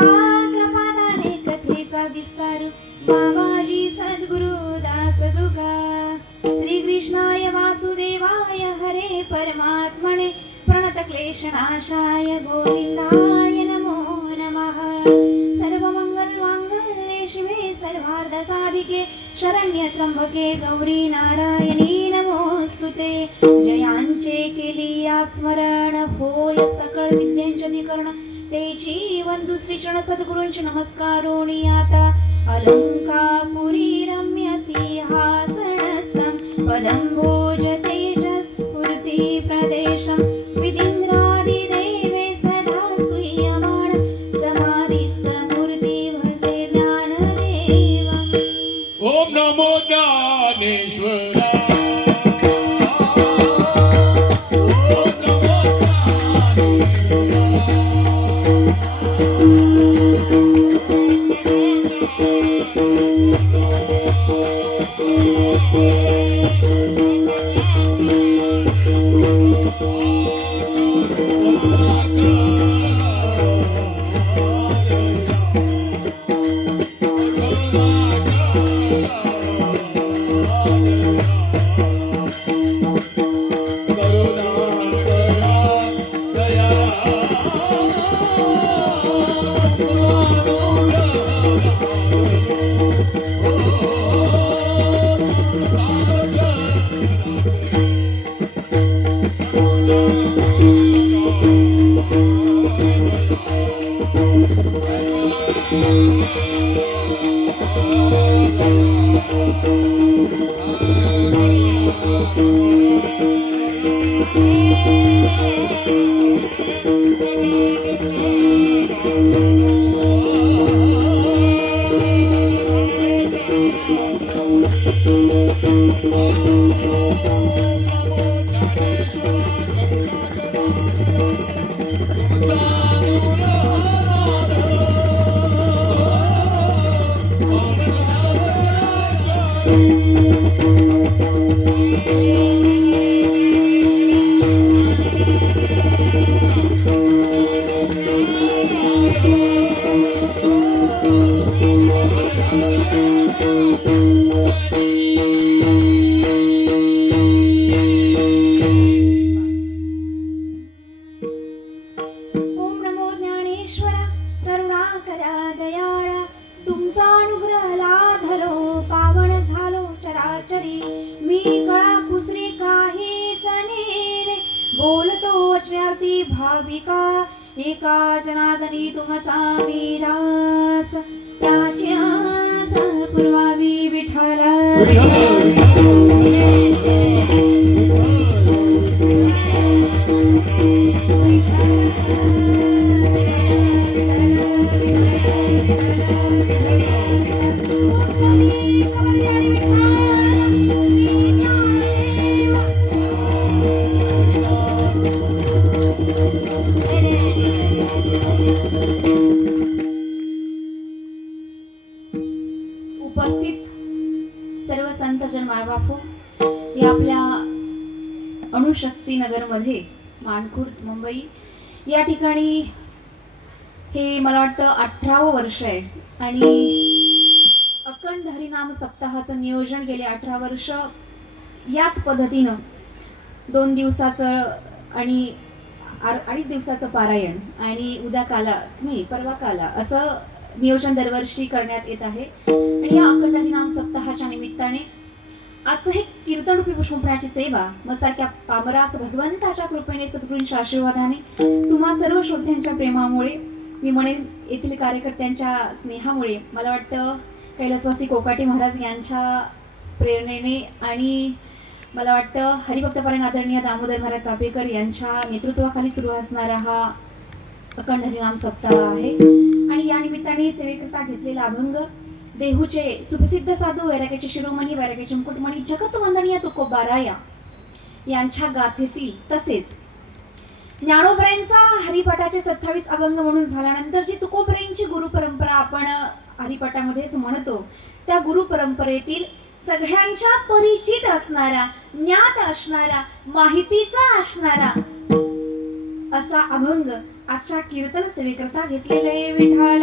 कृपादाने कथेचा विस्तार बाबाजी सद्गुरु दास दुगा. श्री कृष्णाय वासुदेवाय हरे परमात्मने प्रणत क्लेशनाशाय गोविंदाय नमो नमः. सर्वमंगल मांगल्ये शिवे सर्वार्थ साधिके शरण्य त्र्यंबके गौरी नारायणी नमोस्तुते. जयांचे केली या स्मरण होय सकळ विद्यांचे अधिकरण तेची वंदू श्री चरण सद्गुरूंची नमस्कारोणी आता. अलंकापुरी रम्य सिंहासनस्थं पदं भोज तेजस्फूर्ती प्रदेशं विदिन्द्रादिदेवे सदा स्तूयमाण समाधिस्थ मूर्ति भजे ज्ञानदेव. ओम नमो ज्ञानेश्वरा. भाविका एका जनादनी तुमचा मीरास त्याच्या पूर्वावी विठाला. उपस्थित सर्व संत जनमाळबापू या आपल्या अणुशक्ती नगर मध्ये मानखुर्द मुंबई या ठिकाणी हे मला वाटतं 18वं वर्ष आहे आणि अखंड हरिनाम सप्ताहाचं नियोजन गेले 18 वर्ष याच पद्धतीनं 2 दिवसाचं आणि 2.5 दिवसाचं पारायण आणि उद्या काला नाही परवा काला असं नियोजन दरवर्षी करण्यात येत आहे. आणि या अखंड हरिनाम सप्ताहाच्या निमित्ताने आजचं हे कीर्तनरूपी पुष्पपुण्याची सेवा मग सारख्या पामरास भगवंताच्या कृपेने सद्गुरूंच्या आशीर्वादाने तुम्हा सर्व श्रोत्यांच्या प्रेमामुळे मी म्हणेन येथील कार्यकर्त्यांच्या स्नेहामुळे मला वाटतं कैलासवासी कोकाटे महाराज यांच्या प्रेरणेने आणि मला वाटतं हरिभक्तपरायण आदरणीय दामोदर महाराज चापेकर यांच्या नेतृत्वाखाली सुरू असणारा हा अखंड हरिनाम सप्ताह आहे. आणि या निमित्ताने सेवेकरता घेतलेला अभंग देहूचे सुप्रसिद्ध साधू वैराग्याचे शिरोमणी वैराग्याचे मुकुटमणी जगत वंदनीय तुकोबाराया यांच्या गाथेतील तसेच ज्ञानोबरायांचा हरिपाठाचे 27 अभंग म्हणून झाल्यानंतर जी तुकोबरायांची गुरु परंपरा आपण हरिपाठामध्येच म्हणतो त्या गुरु परंपरेतील सगळ्यांच्या परिचित असणारा ज्ञात असणारा माहितीचा असणारा असा अभंग आजच्या कीर्तन सेवेकरता घेतलेले विठाल.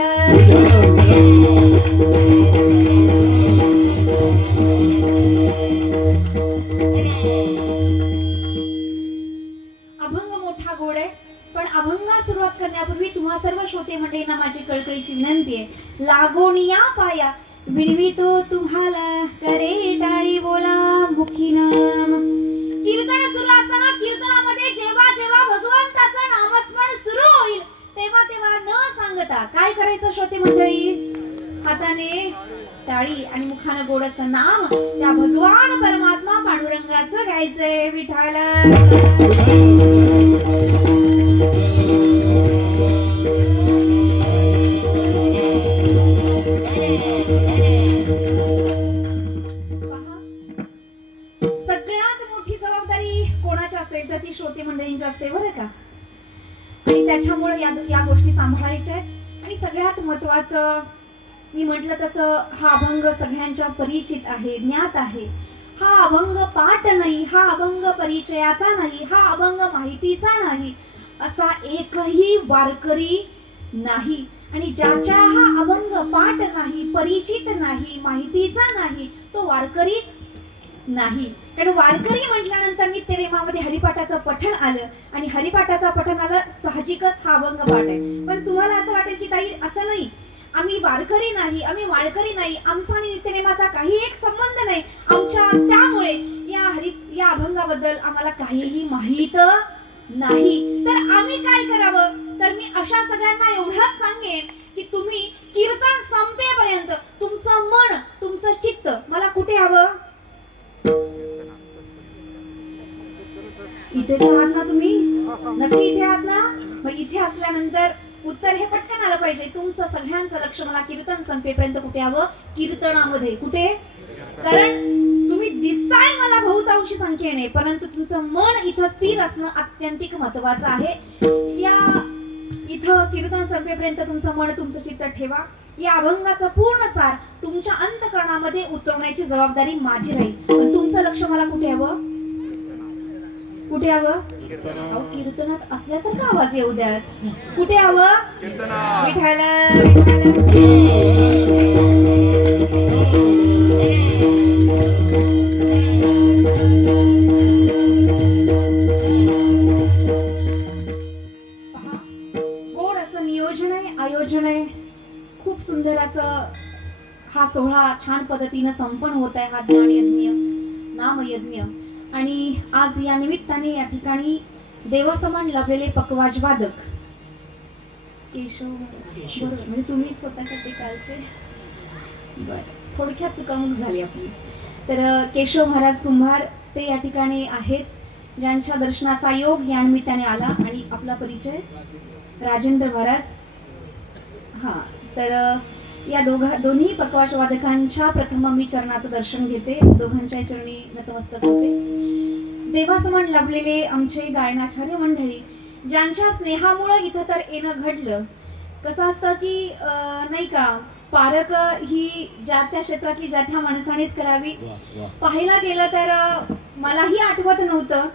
अभंग मोठा गोड आहे, पण अभंगा सुरुवात करण्यापूर्वी तुम्हा सर्व श्रोते मंडळींना माझी कळकळीची विनंती आहे, लागोन या पाया विनवितो तुम्हाला, करे टाळी बोला मुखी नाम. कीर्तन सुरू असताना कीर्तनामध्ये जेव्हा जेव्हा भगवंताचं नामस्मरण सुरू होईल तेव्हा तेव्हा न सांगता काय करायचं श्रोते मंडळी? हाताने टाळी आणि मुखानं गोड असं नाम त्या भगवान परमात्मा पांडुरंगाचं गायचंय विठाल. सगळ्यात मोठी जबाबदारी कोणाची असेल तर ती श्रोते मंडळींची असते बरं का. आणि त्याच्यामुळे या गोष्टी सांभाळायच्या आहेत. आणि सगळ्यात महत्वाचं मी म्हटलं तसं हा अभंग सगळ्यांच्या परिचित आहे, ज्ञात आहे. हा अभंग पाठ नाही, हा अभंग परिचयाचा नाही, हा अभंग माहितीचा नाही असा एकही वारकरी नाही. आणि ज्याच्या हा अभंग पाठ नाही, परिचित नाही, माहितीचा नाही तो वारकरीच नाही. कारण वारकरी म्हटल्यानंतर नित्यनेमामध्ये हरिपाठाचं पठण आलं आणि हरिपाठाचं पठण आलं साहजिकच हा अभंग पाठ आहे. पण तुम्हाला असं वाटेल की ताई असं नाही, आम्ही वारकरी नाही, आम्ही माळकरी नाही, आमचा आणि नित्यनेमाचा काही एक संबंध नाही, आमच्या त्यामुळे या अभंगाबद्दल आम्हाला काहीही माहित नाही. तर आम्ही काय करावं? तर मी अशा सगळ्यांना एवढंच सांगेन की तुम्ही कीर्तन संपेपर्यंत तुमचं मन, तुमचं चित्त मला कुठे हवं? इथेच आहात ना तुम्ही? नक्की इथे आहात ना? मग इथे असल्यानंतर उत्तर हे पटकन आलं पाहिजे. तुमचं सगळ्यांचं लक्ष मला कीर्तन संपेपर्यंत कुठे हवं? कीर्तनामध्ये. कुठे? कारण तुम्ही दिसताय मला बहुतांशी संख्येने, परंतु तुमचं मन इथं स्थिर असणं अत्यंतिक महत्वाचं आहे. इथं कीर्तन संपेपर्यंत तुमचं मन, तुमचं चित्त ठेवा. या अभंगाचं पूर्ण सार तुमच्या अंतःकरणामध्ये उतरवण्याची जबाबदारी माझी राहील. पण तुमचं लक्ष मला कुठे हवं? कुठे हवं? कीर्तनात असल्यासारखा आवाज येऊ द्या. कुठे हवं? विठाला. गोड असं नियोजन आहे, आयोजन आहे. खूप सुंदर असं हा सोहळा छान पद्धतीने संपन्न होत आहे. हा ज्ञान यज्ञ, नाम यज्ञ. आणि आज या निमित्ताने या ठिकाणी देवासमान लाभलेले पकवाज वादक केशव, म्हणजे तुम्हीच होता का ते कालचे? बरं, थोडक्यात चुकामुक झाली आपली. तर केशव महाराज कुंभार ते या ठिकाणी आहेत, ज्यांच्या दर्शनाचा योग या निमित्ताने आला. आणि आपला परिचय राजेंद्र महाराज. हा, तर या दोन्ही पकवाज वादकांच्या प्रथम मी चरणाचं दर्शन घेते, दोघांच्या चरणी नतमस्तक होते. देवासमान लाभलेले आमचे गायनाचार्य मंडळी, ज्यांच्या स्नेहामुळे इथं तर येणं घडलं. कसं असतं की नाही का, पारख ही ज्या त्या क्षेत्रातली ज्या त्या माणसानेच करावी. पाहायला गेलं तर मलाही आठवत नव्हतं,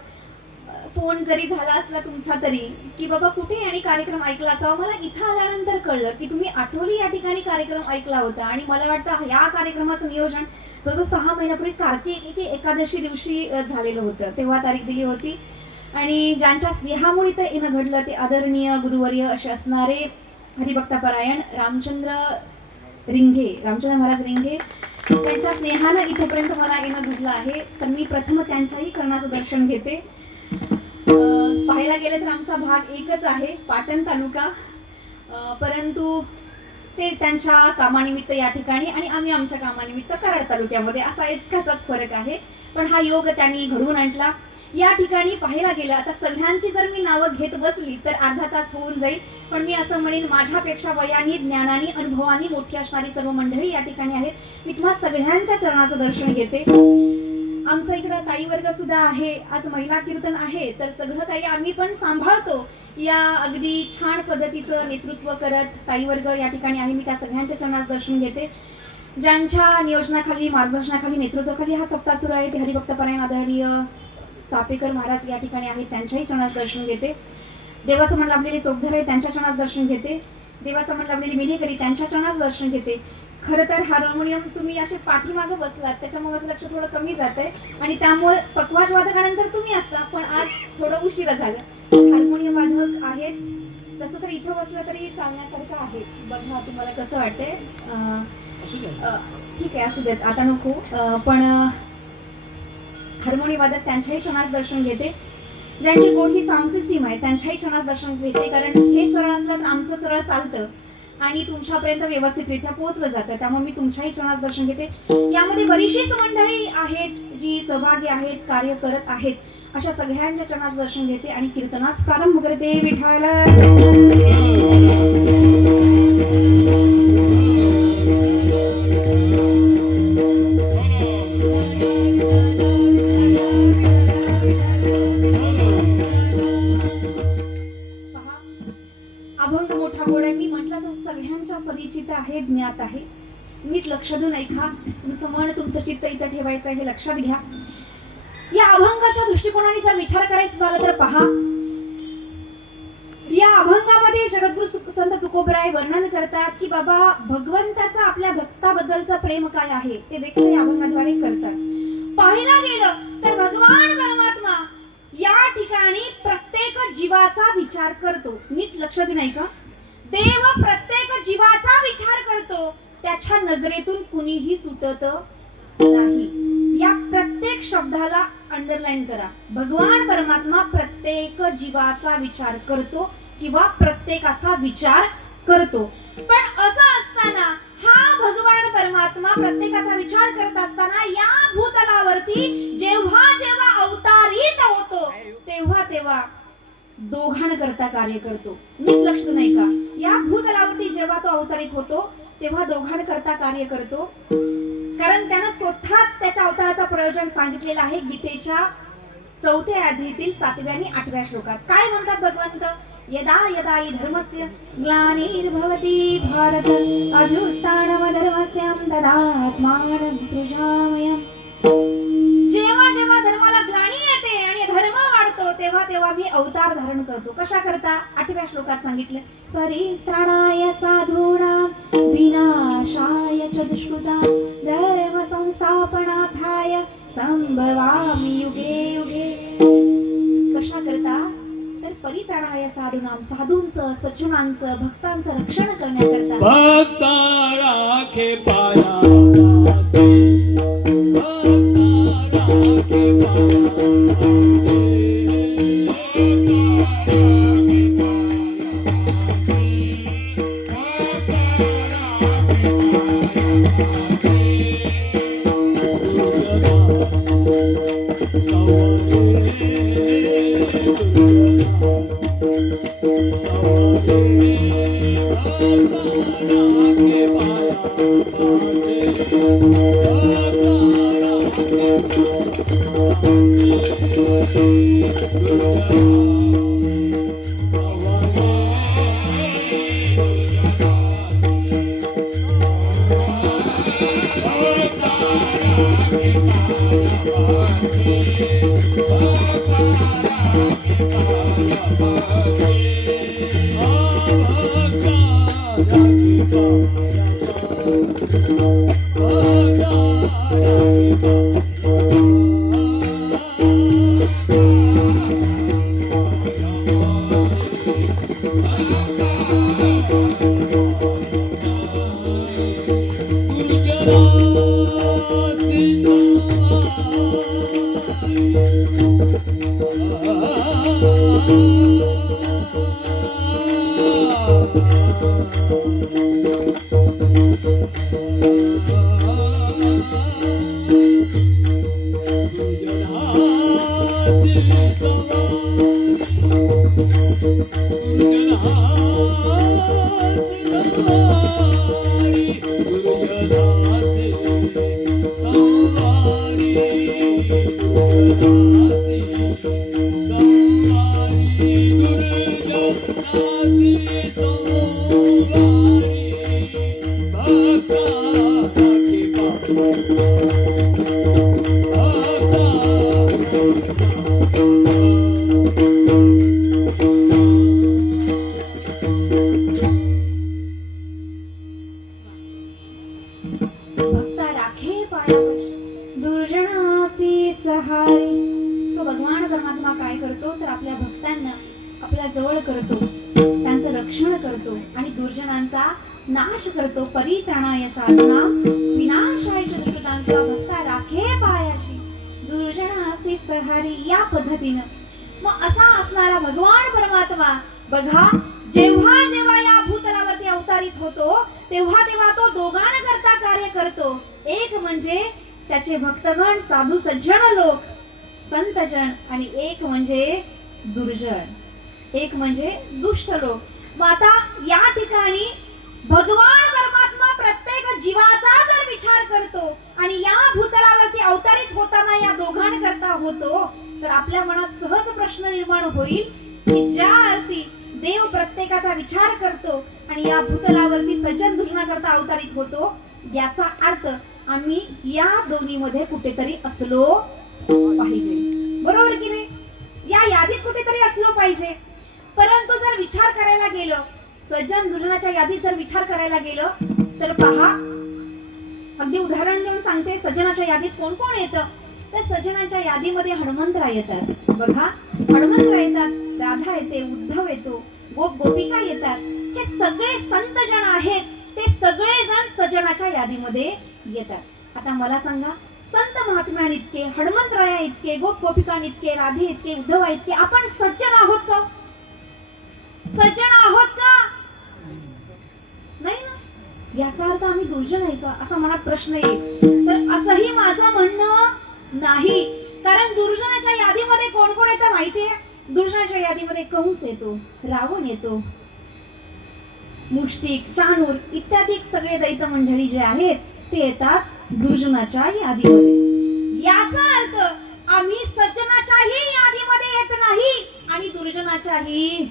फोन जरी झाला असला तुमचा तरी, की बाबा कुठे आणि कार्यक्रम ऐकला असावा. मला इथं आल्यानंतर कळलं की तुम्ही आठवली या ठिकाणी कार्यक्रम ऐकला होता. आणि मला वाटतं या कार्यक्रमाचं नियोजन जवळजवळ 6 महिन्यापूर्वी कार्तिक एकादशी दिवशी झालेलं होतं, तेव्हा तारीख दिली होती. आणि ज्यांच्या स्नेहामुळे इथं येणं घडलं ते आदरणीय गुरुवर्य असे असणारे हरिभक्तापरायण रामचंद्र महाराज रिंगे, त्यांच्या स्नेहानं इथेपर्यंत मला येणं घडलं आहे. तर मी प्रथम त्यांच्याही चरणाचं दर्शन घेते. पाहायला गेलं तर आमचा भाग एकच आहे, पाटण तालुका, परंतु ते त्यांच्या कामानिमित्त या ठिकाणी आणि आम्ही आमच्या कामानिमित्त कराड तालुक्यामध्ये, असा इतकाच फरक आहे. पण हा योग त्यांनी घडवून आणला. या ठिकाणी पाहायला गेलं आता सगळ्यांची जर मी नावं घेत बसली तर अर्धा तास होऊन जाईल. पण मी असं म्हणेन, माझ्यापेक्षा वयाने, ज्ञानाने, अनुभवाने मोठी असणारी सर्व मंडळी या ठिकाणी आहेत. मी तुम्हा सगळ्यांच्या चरणाचं दर्शन घेते. आमचा इकडं ताई वर्ग सुद्धा आहे, आज महिला कीर्तन आहे, तर सगळं काही आम्ही पण सांभाळतो. या अगदी छान पद्धतीचं नेतृत्व करत ताई वर्ग या ठिकाणी आहे. मी त्या सगळ्यांच्या चरणाचं दर्शन घेते. ज्यांच्या नियोजनाखाली, मार्गदर्शनाखाली, नेतृत्वाखाली हा सप्ताह सुरू आहे ते हरिभक्तपरायण आदरणीय चापेकर महाराज या ठिकाणी आहेत, त्यांच्याही चरणाचं दर्शन घेते. देवासमोर लाभलेले चोपधरे त्यांच्या चरणास दर्शन घेते. देवासमोर लाभलेली मिनेकरी त्यांच्या चरणास दर्शन घेते. खरं तर हार्मोनियम तुम्ही असे पाठीमागे बसलात त्याच्यामुळे माझं लक्ष थोडं कमी जात आहे आणि त्यामुळे पकवाज वादकानंतर तुम्ही असता, पण आज थोडं उशिरा झालं. हार्मोनियम वादक आहेत, तसं तर इथं बसलं तरी चालण्यासारखं आहे. बघा तुम्हाला कसं वाटतंय. ठीक आहे, असू देत, आता नको. पण हार्मोनियम वादक त्यांच्याही चरणास दर्शन घेते. ज्यांची गोड ही साऊंड सिस्टीम आहे त्यांच्याही चरणास दर्शन घेते, कारण हे सरळ असलं तर आमचं सरळ चालतं आणि तुमच्यापर्यंत व्यवस्थितरित्या पोहोचलं जातं. त्यामुळे मी तुमच्याही चरणास दर्शन घेते. यामध्ये बरीचशीच मंडळी आहेत जी सहभागी आहेत, कार्य करत आहेत. अशा सगळ्यांच्या चरणास दर्शन घेते आणि कीर्तनास प्रारंभ करते. विठ्ठल अभंग मोठा गोड आहे. मी म्हटलं तसं सगळ्यांच्या परिचित आहे, ज्ञात आहे. नीट लक्ष देऊन ऐका. तुमचं मन, तुमचं चित्त इथं ठेवायचं आहे, हे लक्षात घ्या. या अभंगाच्या दृष्टिकोनाने जर विचार करायचा झाला तर पहा, या अभंगामध्ये जगद्गुरु संत तुकोबराय वर्णन करतात की बाबा भगवंताचं आपल्या भक्ताबद्दलचं प्रेम काय आहे ते व्यक्त या अभंगाद्वारे करतात. पाहायला गेलं तर भगवान परमात्मा या ठिकाणी प्रत्येक जीवाचा विचार करतो. नीट लक्ष देऊन ऐका. देव प्रत्येक जीवाचा विचार करतो, त्याच्या नजरेतून कुणीही सुटत नाही. या प्रत्येक शब्दाला अंडरलाईन करा. भगवान परमात्मा प्रत्येक जीवाचा विचार करतो किंवा प्रत्येकाचा विचार करतो. पण असं असताना हा भगवान परमात्मा प्रत्येकाचा विचार करत असताना या भूतलावरती जेव्हा जेव्हा अवतारित होतो तेव्हा तेव्हा दोघांकरता कार्य करतो. नीट लक्ष देऊन ऐका. या भूतलावरती जेव्हा तो अवतारित होतो तेव्हा दोघांकरता कार्य करतो, कारण त्यानं स्वतःच त्याच्या अवताराचं प्रयोजन सांगितलेलं आहे. गीतेच्या 4थ्या अध्यायातील 7व्या आणि 8व्या श्लोकात काय म्हणतात भगवंत? यदा यदा हि धर्मस्य ग्लानिर्भवति भारत अभ्युत्थानमधर्मस्य तदात्मानं सृजाम्यहम्. जेव्हा जेव्हा धर्माला ग्लानी येते आणि धर्म वाढतो तेव्हा तेव्हा मी अवतार धारण करतो. कशा करता? 8व्या श्लोकात सांगितलं, परित्राणाय साधूनां विनाशाय च दुष्कृतां धर्म संस्थापनार्थाय संभवामि युगे युगे. कशा करता? तर परित्राणाय साधूनां, साधूंचं, सज्जनांचं, भक्तांचं रक्षण करण्याकरता. भक्त राखे पाया सज्जनांचं रक्षण करतो आणि दुर्जनांचा नाश करतो. परित्राणाय साधना विनाशाय च दुष्कृतांचा भक्ता राखे पायाशी दुर्जनासी सहारी. या पद्धतीनं मग असा असणारा भगवान परमात्मा बघा, जेव्हा जेव्हा या भूतलावरती अवतारित होतो तेव्हा तेव्हा तो दोघांकरता कार्य करतो. एक म्हणजे त्याचे भक्तगण, साधू सज्जन लोक, संतजन, आणि एक म्हणजे दुर्जन, एक म्हणजे दुष्ट लोक. मग आता या ठिकाणी भगवान परमात्मा प्रत्येक जीवाचा जर विचार करतो आणि या भूतलावरती अवतारित होताना या दोघांकरता होतो, तर आपल्या मनात सहज प्रश्न निर्माण होईल की ज्या अर्थी देव प्रत्येकाचा विचार करतो आणि या भूतलावरती सज्जन दुर्जनाकरता अवतारित होतो, याचा अर्थ आम्ही या दोन्हीमध्ये कुठेतरी असलो पाहिजे. बरोबर की नाही? या यादीत कुठेतरी असलो पाहिजे. परंतु जर विचार करायला गेलं, सज्जन दुर्जनाच्या यादीत जर विचार करायला गेलं, तर पहा, अगदी उदाहरण देऊन सांगते. सज्जनाच्या यादीत कोण कोण येतं? तर सज्जनांच्या यादीमध्ये हनुमंतराय येतात. बघा, हनुमंतराय येतात, राधा येते, उद्धव येतो, गोप गोपिका येतात. हे सगळे संत जन आहेत, ते सगळे जण सज्जनाच्या यादीमध्ये येतात. आता मला सांगा, संत महात्म्याइतके, हनुमंतराया इतके, गोप गोपिकांइतके, राधे इतके, उद्धवा इतके आपण सज्जन आहोत का? सज्जन आहोत का? नाही ना. याचा अर्थ आम्ही दुर्जन आहे का, असा मनात प्रश्न येईल. तर असंही माझं म्हणणं नाही. कारण दुर्जनाच्या यादीमध्ये कोण कोण येतं माहितीये? दुर्जनाच्या यादीमध्ये कंस येतो, रावण येतो, मुष्टिक, चाणूर इत्यादी सगळे दैत्य मंडळी जे आहेत ते येतात दुर्जनाच्या यादीमध्ये. याचा अर्थ आम्ही सज्जनाच्याही यादीमध्ये येत नाही आणि दुर्जनाच्याही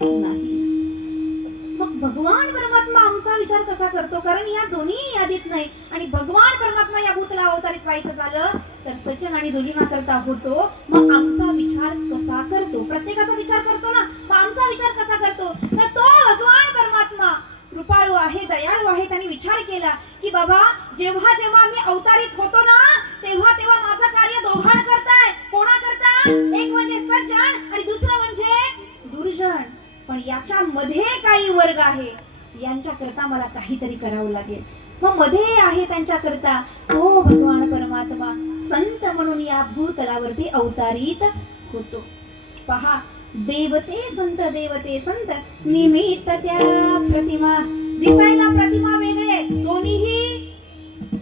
नाही. मग भगवान परमात्मा आमचा विचार कसा करतो? कारण या दोन्ही यादीत नाही आणि भगवान परमात्मा या भूतला अवतारित व्हायचं झालं तर सज्जन आणि दुर्जनाकरता होतो. मग आमचा विचार कसा करतो? प्रत्येकाचा विचार करतो ना. मग आमचा विचार कसा करतो? तर तो भगवान परमात्मा कृपाळू आहे, दयाळू आहे. त्यांनी विचार केला की बाबा, जेव्हा जेव्हा मी अवतारित होतो ना, तेव्हा तेव्हा माझं कार्य दोघांना करताय. कोणा करता? एक म्हणजे सज्जन आणि दुसरं म्हणजे दुर्जन. पण याच्या मध्ये काही वर्ग आहे, यांच्या करता मला काहीतरी करावं लागेल. मग मध्ये आहे त्यांच्या करता तो भगवान परमात्मा संत म्हणून या भूतलावरती अवतारित होतो. पहा, देवते संत, देवते संत, निमित्त त्या प्रतिमा. दिसायला प्रतिमा वेगळे आहेत, दोन्हीही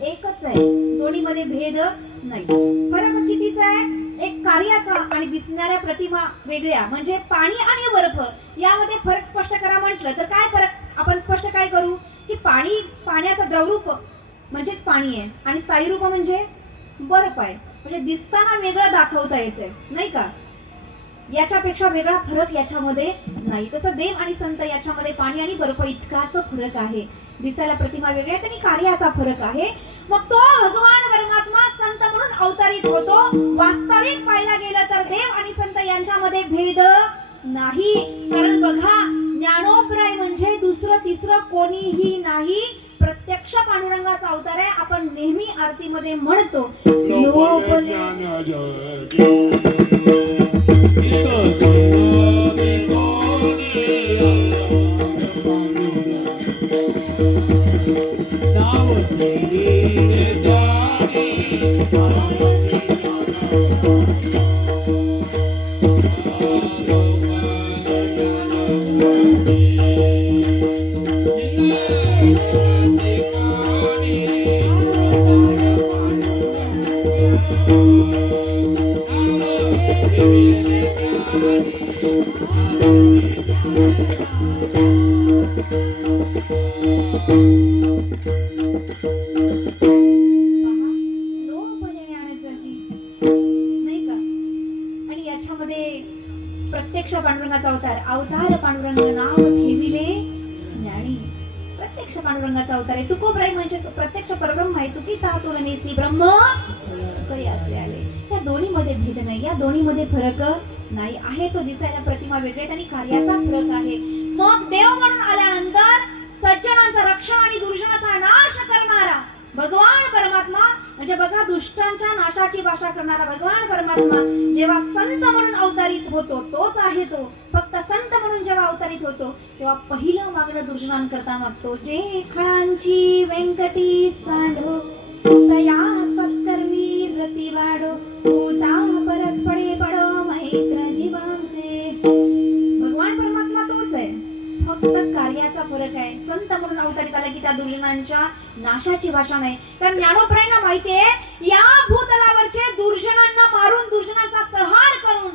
एकच आहे, दोन्ही मध्ये भेद नाही. फरक कितीचा आहे? एक कार्याचा आणि दिसणाऱ्या प्रतिमा वेगळ्या. म्हणजे पाणी आणि बर्फ यामध्ये फरक स्पष्ट करा म्हटलं तर काय फरक आपण स्पष्ट काय करू की पाणी, पाण्याचं द्रवरूप म्हणजेच पाणी आहे आणि स्थायी रूप म्हणजे बर्फ आहे. म्हणजे दिसताना वेगळं दाखवता येते, नाही का? याच्यापेक्षा वेगळा फरक याच्यामध्ये नाही. तसं देव आणि संत याच्यामध्ये पाणी आणि बर्फ इतकाच फरक आहे. दिसायला प्रतिमा वेगळ्या आहेत आणि कार्याचा फरक आहे. मग तो भगवान परमात्मा संत म्हणून अवतारित होतो. वास्तविक पाहायला गेलं तर देव आणि संत यांच्यामध्ये भेद नाही. कारण बघा, ज्ञानोबराय म्हणजे दुसरं तिसरं कोणीही नाही. प्रत्यक्ष पांडुरंगाचा अवतार आहे. आपण नेहमी आरतीमध्ये म्हणतो प्रत्यक्ष पांडुरंगाचा अवतार. अवतार पांडुरंग नाव ठेविले ज्ञानी. प्रत्यक्ष पांडुरंगाचा अवतार आहे. तुकोबराय म्हणजे प्रत्यक्ष परब्रह्म आहे. तुकी तातुरनेसी ब्रह्म सरी असे आले. या दोन्ही मध्ये भेद नाही, या दोन्ही मध्ये फरक नाही. आहे तो दिसायला प्रतिमा वेगळे आणि कार्याचा फरक आहे. मग देव म्हणून आल्यानंतर सज्जनांचं रक्षण आणि दुर्जनाचा नाश करणारा भगवान परमात्मा म्हणजे म्हणजे बघा, दुष्टांच्या नाशाची भाषा करणारा भगवान परमात्मा जेव्हा संत म्हणून अवतारित होतो, तोच आहे तो. फक्त संत म्हणून जेव्हा अवतारित होतो तेव्हा पहिलं मागणं दुर्जनांकरता मागतो, जे खळांची व्यंकटी सांडो तया सत्कर्मी व्रती वाढो भूता परस्परे पडो मैत्र जीवांचे. भगवान परमात्मा तोच आहे, फक्त कार्याचा फरक आहे. संत म्हणून अवतारित आला की त्या दुर्जनांच्या नाशाची भाषा नाही. कारण ज्ञानोबरायांना माहितीये, या भूतलावरचे दुर्जनांना मारून, दुर्जनांचा संहार करून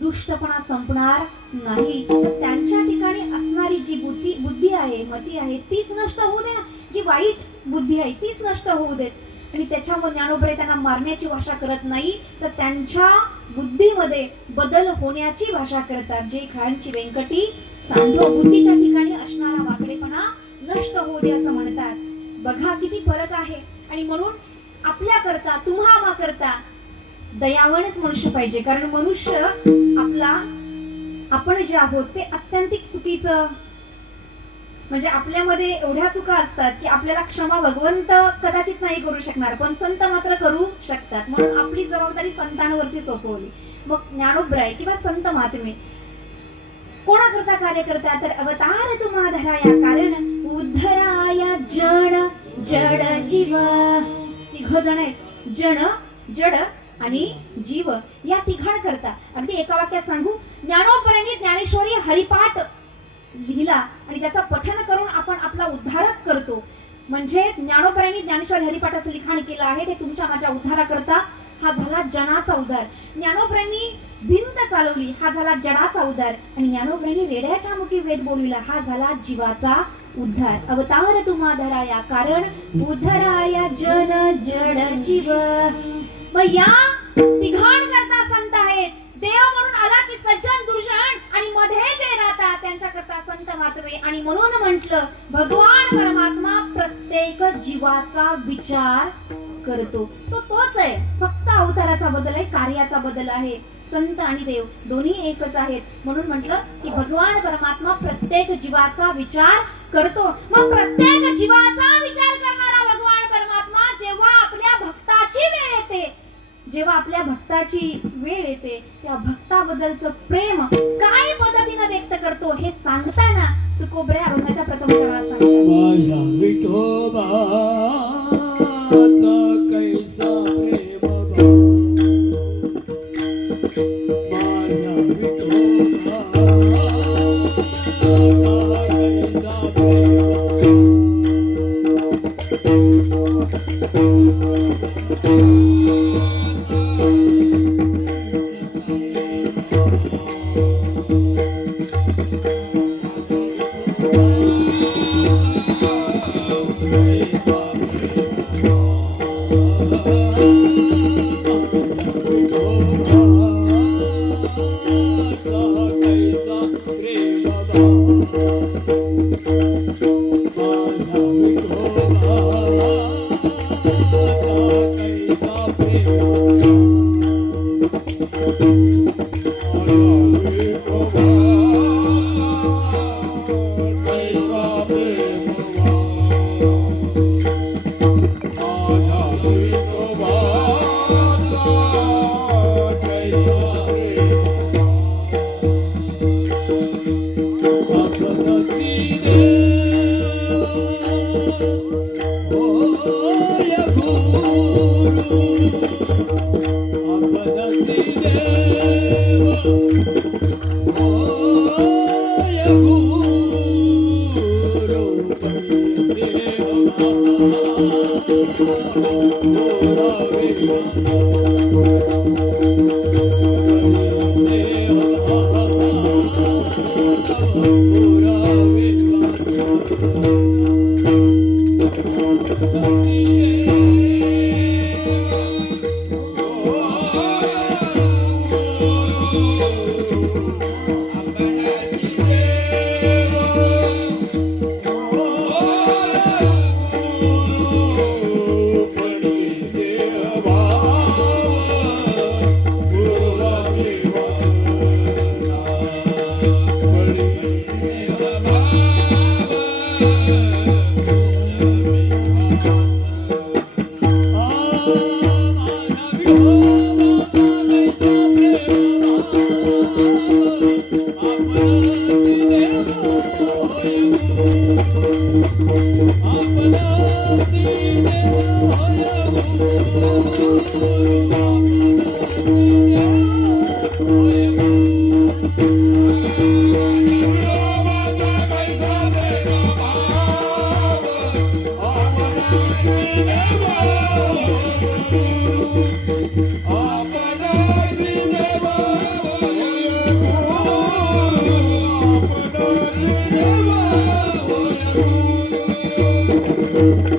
दुष्टपणा संपणार नाही. तर त्यांच्या ठिकाणी असणारी जी बुद्धी आहे, मती आहे, तीच नष्ट होऊ दे ना. जी वाईट बुद्धी आहे तीच नष्ट होऊ देत. आणि त्याच्यामुळे ज्ञानोबराय त्यांना मारण्याची भाषा करत नाही, तर त्यांच्या बुद्धीमध्ये बदल होण्याची भाषा करतात. जे खळांची व्यंकटी सांडो, बुद्धीच्या ठिकाणी असणारा वाकडेपणा नष्ट होऊ दे असं म्हणतात. बघा किती फरक आहे. आणि म्हणून आपल्या करता, तुम्हा करता दयावानच मनुष्य पाहिजे. कारण मनुष्य आपण जे आहोत ते अत्यंतिक चुकीचं, म्हणजे आपल्यामध्ये एवढ्या चुका असतात की आपल्याला क्षमा भगवंत कदाचित नाही करू शकणार, पण संत मात्र करू शकतात. म्हणून आपली जबाबदारी संतांवरती सोपवली. मग ज्ञानोबराय किंवा संत महात्मे कोणाकरता कार्य करतात, तर अवतार तुम्हा धराया कारण उद्धराया जड जड जीव. तिघ जण आहेत, जन, जड आणि जीव, या तिघाण करता. अगदी एका वाक्यात सांगू, ज्ञानोबरायांनी ज्ञानेश्वरी हरिपाठ लिहिला आणि ज्याचा पठण करून आपण आपला उद्धारच करतो. म्हणजे ज्ञानोबरायांनी ज्ञानेश्वरी हरिपाठाचं लिखाण केलं आहे, ते तुमच्या माझ्या उद्धाराकरता. हा झाला जनाचा उद्धार. ज्ञानोबरायांनी भिंत चालवली, हा झाला जडाचा उद्धार. आणि ज्ञानोबरायांनी रेड्याच्या मुखी वेद बोलविला, हा झाला जीवाचा उद्धार. अवतार तुम्हा धराया कारण उद्धराया जन जड जीव. मग या तिघाण करता संत आहेत. देव म्हणून आला की सज्जन, दुर्जन आणि मध्ये जे राहतात त्यांच्या करता संत महात्मे. आणि म्हणून म्हटलं, भगवान परमात्मा प्रत्येक जीवाचा विचार करतो. तो तोच आहे, फक्त अवताराचा बदल आहे, कार्याचा बदल आहे. संत आणि देव दोन्ही एकच आहेत. म्हणून म्हटलं की भगवान परमात्मा प्रत्येक जीवाचा विचार करतो. मग प्रत्येक जीवाचा विचार करणारा भगवान परमात्मा जेव्हा आपल्या भक्ताची वेळ येते, जेव्हा आपल्या भक्ताची वेळ येते, त्या भक्ताबद्दलचं प्रेम काय पद्धतीने व्यक्त करतो हे सांगताना तुकोबऱ्या अभंगाच्या प्रथम चरणात सांगतात. माझ्या विठोबाचा कैसा प्रेम गो, माझ्या विठोबाचा कैसा प्रेम.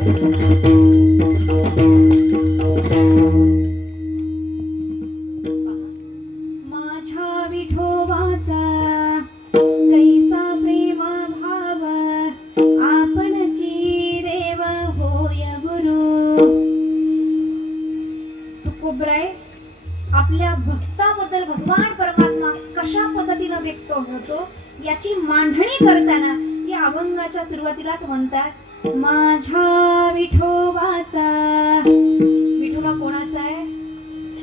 माझ्या विठोबाचा कैसा प्रेम भाव आपणची देव होय गुरु. तुकोबराय आपल्या भक्ताबद्दल भगवान परमात्मा कशा पद्धतीने व्यक्त होतो याची मांडणी करताना या अभंगाच्या सुरुवातीलाच म्हणतात माझ्या विठोबाचा. विठोबा कोणाचा आहे?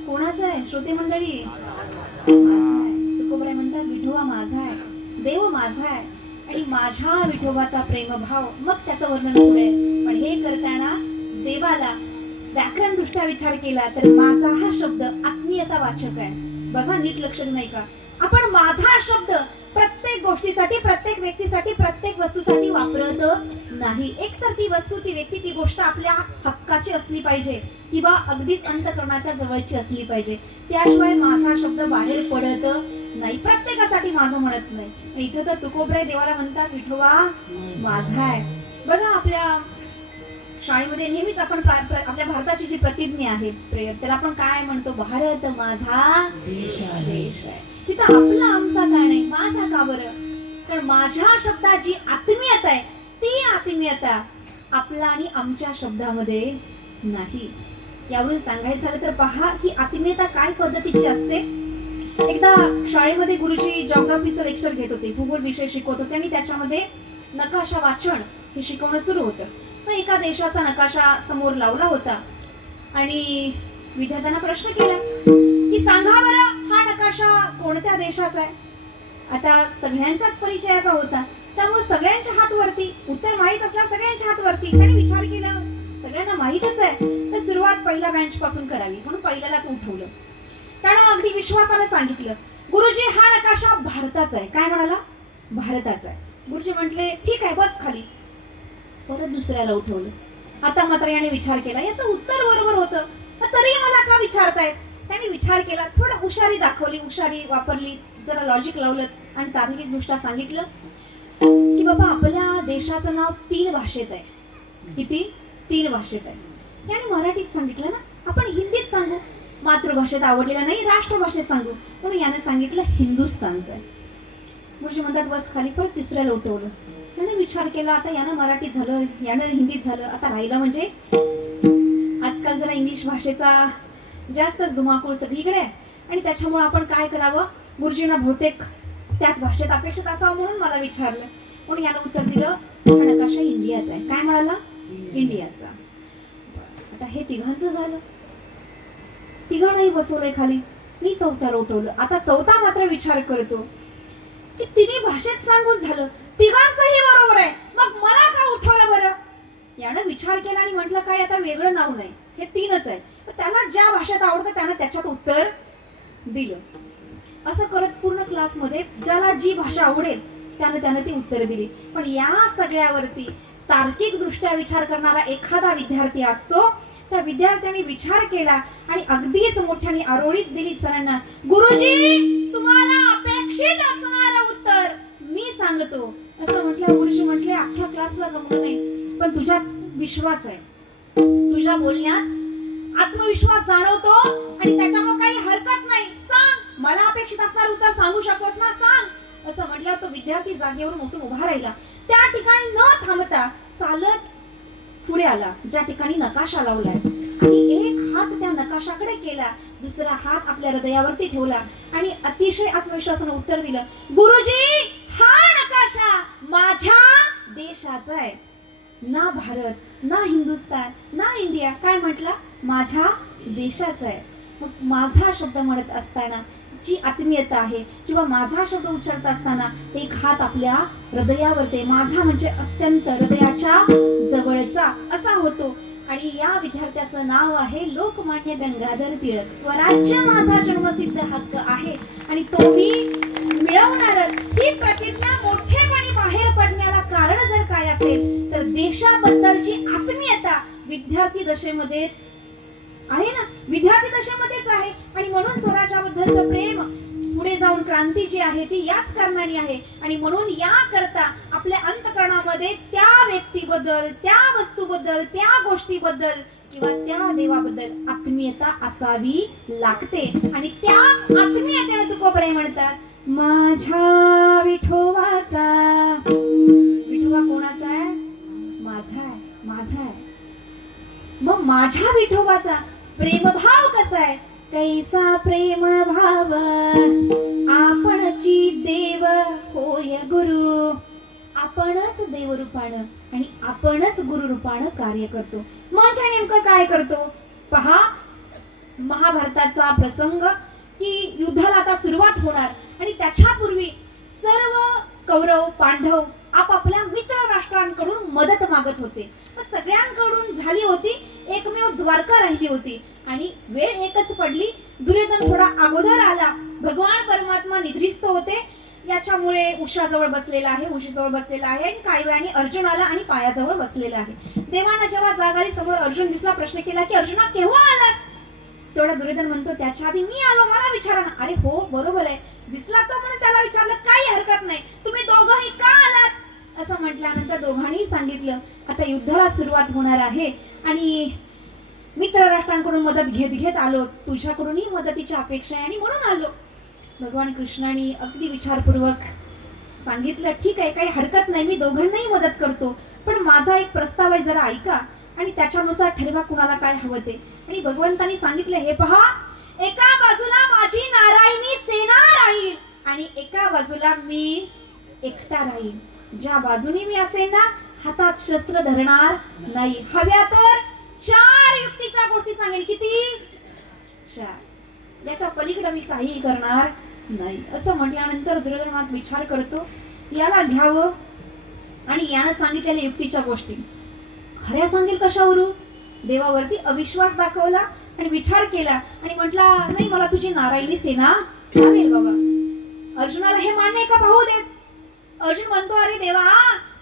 कोणाचा आहे श्रोते मंडळी? माझा आहे. तुकोबराय म्हणतात विठोबा माझा आहे, देव माझा आहे आणि माझ्या विठोबाचा प्रेमभाव. मग त्याचं वर्णन पुढे. पण हे करताना देवाला व्याकरण दृष्ट्या विचार केला तर माझा हा शब्द आत्मीयता वाचक आहे. बघा नीट लक्ष नाही का? आपण माझा हा शब्द प्रत्येक गोष्टीसाठी, प्रत्येक व्यक्तीसाठी, प्रत्येक वस्तूसाठी वापरत नाही. एकतर ती वस्तू, ती व्यक्ती, ती गोष्ट आपल्या हक्काची असली पाहिजे किंवा अगदीच अंतःकरणाच्या जवळची असली पाहिजे. त्याशिवाय माझा शब्द बाहेर पडत नाही. प्रत्येकासाठी माझं म्हणत नाही. इथं तर तुकोबराय देवाला म्हणतात विठोबा माझा आहे. बघा आपल्या शाळेमध्ये नेहमीच आपण आपल्या भारताची जी प्रतिज्ञा आहे प्रेयर, त्याला आपण काय म्हणतो? भारत माझा देश आहे. तिथं आपला आमचा का नाही, माझा का बरं? कारण माझ्या शब्दात जी आत्मीयता आहे ती आत्मीयता आपला आणि आमच्या शब्दामध्ये नाही. यावरून सांगायचं झालं तर पहा की आत्मीयता काय पद्धतीची असते. एकदा शाळेमध्ये गुरुजी जिओग्राफीचं लेक्चर घेत होते, भूगोल विषय शिकवत होते आणि त्याच्यामध्ये नकाशा वाचन हे शिकवणं सुरू होतं. मग एका देशाचा नकाशा समोर लावला होता आणि विद्यार्थ्यांना प्रश्न केला की सांगा बरं हा नकाशा कोणत्या देशाचा आहे? आता सगळ्यांच्याच परिचयाचा होता त्यामुळे सगळ्यांच्या हात वरती. उत्तर माहित असल्या सगळ्यांच्या हात वरती. आणि विचार केला सगळ्यांना माहितच आहे तर सुरुवात पहिल्या बेंच पासून करावी म्हणून पहिल्यालाच उठवलं. त्यानं अगदी विश्वासाने सांगितलं गुरुजी हा नकाशा भारताचा आहे. काय म्हणाला? भारताचा आहे. गुरुजी म्हटले ठीक आहे बस खाली. परत दुसऱ्याला उठवलं. आता मात्र याने विचार केला याचं उत्तर बरोबर होतं तरी मला का विचारतायत? त्याने विचार केला, थोडं हुशारी दाखवली, हुशारी वापरली, जरा लॉजिक लावलं आणि तार्किक दृष्ट्या सांगितलं की बाबा आपल्या देशाचं नाव 3 भाषेत आहे. किती? 3 भाषेत आहे. याने मराठीत सांगितलं ना, आपण हिंदीत सांगू. मातृभाषेत आवडलेलं नाही, राष्ट्रभाषेत सांगू. म्हणून याने सांगितलं हिंदुस्थानचं आहे. गुरुजी म्हणतात बस खाली. परत तिसऱ्याला उठवलं. त्याने विचार केला आता यानं मराठीत झालं, यानं हिंदीत झालं, आता राहिलं म्हणजे आजकाल जरा इंग्लिश भाषेचा जास्तच धुमाकूळ सगळीकडे आहे आणि त्याच्यामुळे आपण काय करावं? गुरुजींना बहुतेक त्याच भाषेत अपेक्षित असावं म्हणून मला विचारलं. म्हणून यानं उत्तर दिलं हा नकाशा इंडियाचा आहे. काय म्हणाला? इंडियाचा. आता हे तिघांचं झालं. तिघांनाही बसवलंय खाली. मी चौथ्याला उठवलं. आता चौथा मात्र विचार करतो की तिन्ही भाषेत सांगून झालं, तिघांचंही बरोबर आहे, मग मला का उठवलं बरं? यानं विचार केला आणि म्हटलं काय आता वेगळं नाव नाही, हे 3च आहे. त्याला ज्या भाषेत आवडतं त्यानं त्याच्यात उत्तर दिलं. असं करत पूर्ण क्लासमध्ये ज्याला जी भाषा आवडेल त्यानं ती उत्तर दिली. पण या सगळ्यावरती तार्किक दृष्ट्या विचार करणारा एखादा विद्यार्थी असतो. त्या विद्यार्थ्याने विचार केला आणि अगदीच मोठ्याने आरोळीच दिली सरांना, गुरुजी तुम्हाला अपेक्षित असणारं उत्तर मी सांगतो. असं म्हटलं. गुरुजी म्हटले अख्ख्या क्लासला जमलं नाही पण तुझ्यात विश्वास आहे, तुझ्या बोलण्यात आत्मविश्वास जाणवतो आणि त्याच्यामुळे काही हरकत नाही, सांग. मला अपेक्षित असणारं उत्तर सांगू शकतोस ना, सांग. असं म्हटल्यावर तो विद्यार्थी जागेवरून उठून उभा राहिला. त्या ठिकाणी न थांबता चालत पुढे आला ज्या ठिकाणी नकाशा लावलाय आणि एक हात त्या नकाशाकडे केला, दुसरा हात आपल्या हृदयावरती ठेवला आणि अतिशय आत्मविश्वासाने उत्तर दिलं, गुरुजी हा नकाशा माझ्या देशाचा आहे. ना भारत, ना हिंदुस्तान, ना इंडिया. काय म्हटला? माझ्या देशाचा आहे. मग माझा शब्द म्हणत असताना जी आत्मीयता आहे किंवा माझा शब्द उच्चारत असताना एक हात आपल्या हृदयावरती, माझा म्हणजे अत्यंत हृदयाच्या जवळचा असा होतो. आणि या विद्यार्थ्याचं नाव आहे लोकमान्य गंगाधर टिळक. स्वराज्य माझा जन्मसिद्ध हक्क आहे आणि तो मी मिळवणारच. ही प्रतिज्ञा मोठेपणी बाहेर पडण्याला कारण जर काय असेल तर देशाबद्दलची आत्मीयता विद्यार्थी दशेमध्येच आहे ना, विद्यार्थी दशेमध्येच आहे. आणि म्हणून स्वराज्याबद्दलचं प्रेम पुढे जाऊन क्रांती जी आहे ती याच कारणाने आहे. आणि म्हणून या करता आपल्या अंतःकरणामध्ये त्या व्यक्तीबद्दल, त्या वस्तू वस्तूबद्दल, त्या गोष्टीबद्दल किंवा त्या देवाबद्दल आत्मीयता असावी लागते. आणि त्या आत्मीयतेला तुकोबराय म्हणतात माझ्या विठोबाचा. विठोबा कोणाचा आहे? माझा आहे, माझा आहे. मग माझ्या विठोबाचा प्रेमभाव कसा आहे? कैसा प्रेम भाव आपणची देव होय गुरु. आपणच देवरूपानं आणि आपणच गुरुरूपानं कार्य करतो. म्हणजे नेमकं काय करतो पहा. महाभारताचा प्रसंग की युद्धाला आता सुरुवात होणार आणि त्याच्यापूर्वी सर्व कौरव पांडव आपापल्या मित्र राष्ट्रांकडून मदत मागत होते. सगळ्यांकडून झाली होती, एकमेव द्वारका राहिली होती. आणि वेळ एकच पडली. दुर्योधन थोडा अगोदर आला. भगवान परमात्मा निद्रिस्त होते. याच्यामुळे उषाजवळ बसलेला आहे, उशीजवळ बसलेला आहे. आणि काही वेळाने अर्जुन आला आणि पायाजवळ बसलेला आहे. देवांना जेव्हा जाग आली, समोर अर्जुन दिसला. प्रश्न केला की अर्जुना केव्हा आलास? तेवढा दुर्योधन म्हणतो त्याच्या आधी मी आलो, मला विचारा ना. अरे हो बरोबर आहे, दिसला तो म्हणून त्याला विचारलं, काही हरकत नाही, तुम्ही दोघंही का आलात? असं म्हटल्यानंतर दोघांनी सांगितलं आता युद्धाला सुरुवात होणार आहे आणि मित्र राष्ट्रांकडून मदत घेत घेत आलो, तुझ्याकडूनही मदतीची अपेक्षा आहे आणि म्हणून आलो. भगवान कृष्णाने अगदी विचारपूर्वक सांगितलं ठीक आहे, काही हरकत नाही, मी दोघांनाही मदत करतो, पण माझा एक प्रस्ताव आहे, जरा ऐका आणि त्याच्यानुसार ठरवा कुणाला काय हवं ते. आणि भगवंतांनी सांगितलं हे पहा, एका बाजूला माझी नारायणी सेना राहील आणि एका बाजूला मी एकटा राहील. ज्या बाजूनी मी असेल ना, हातात शस्त्र धरणार नाही. हव्या तर 4 युक्तीच्या गोष्टी सांगेन. किती? 4. याच्या पलीकडे मी काहीही करणार नाही. असं म्हटल्यानंतर दुर्योधन विचार करतो, याला घ्यावं आणि यानं सांगितलेल्या युक्तीच्या गोष्टी खऱ्या सांगेल कशावरून? देवावरती अविश्वास दाखवला आणि विचार केला आणि म्हटला नाही, मला तुझी नारायणी सेना चालेल बाबा. अर्जुनाला हे मान्य का पाहू देत. अर्जुन म्हणतो अरे देवा,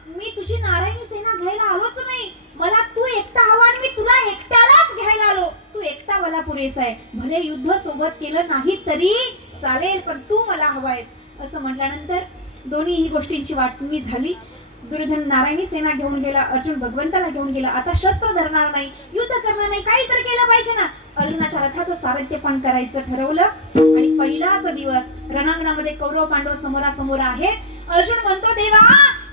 मी तुझी नारायणी सेना घ्यायला आलोच नाही, मला तू एकटा हवा आणि मी तुला एकट्यालाच घ्यायला आलो. तू एकटा मला पुरेसा आहे, भले युद्ध सोबत केलं नाही तरी चालेल, पण तू मला हवायस. असं म्हटल्यानंतर दोन्ही ही गोष्टींची वाटणी झाली. दुर्योधन नारायणी सेना घेऊन गेला, अर्जुन भगवंताला घेऊन गेला. आता शस्त्र धरणार नाही, युद्ध करणार नाही, काही तर केलं पाहिजे ना. अर्जुनाच्या रथाचं सारथ्य पण करायचं ठरवलं आणि पहिलाच दिवस रणांगणामध्ये कौरव पांडव समोरासमोर आहेत. अर्जुन म्हणतो देवा,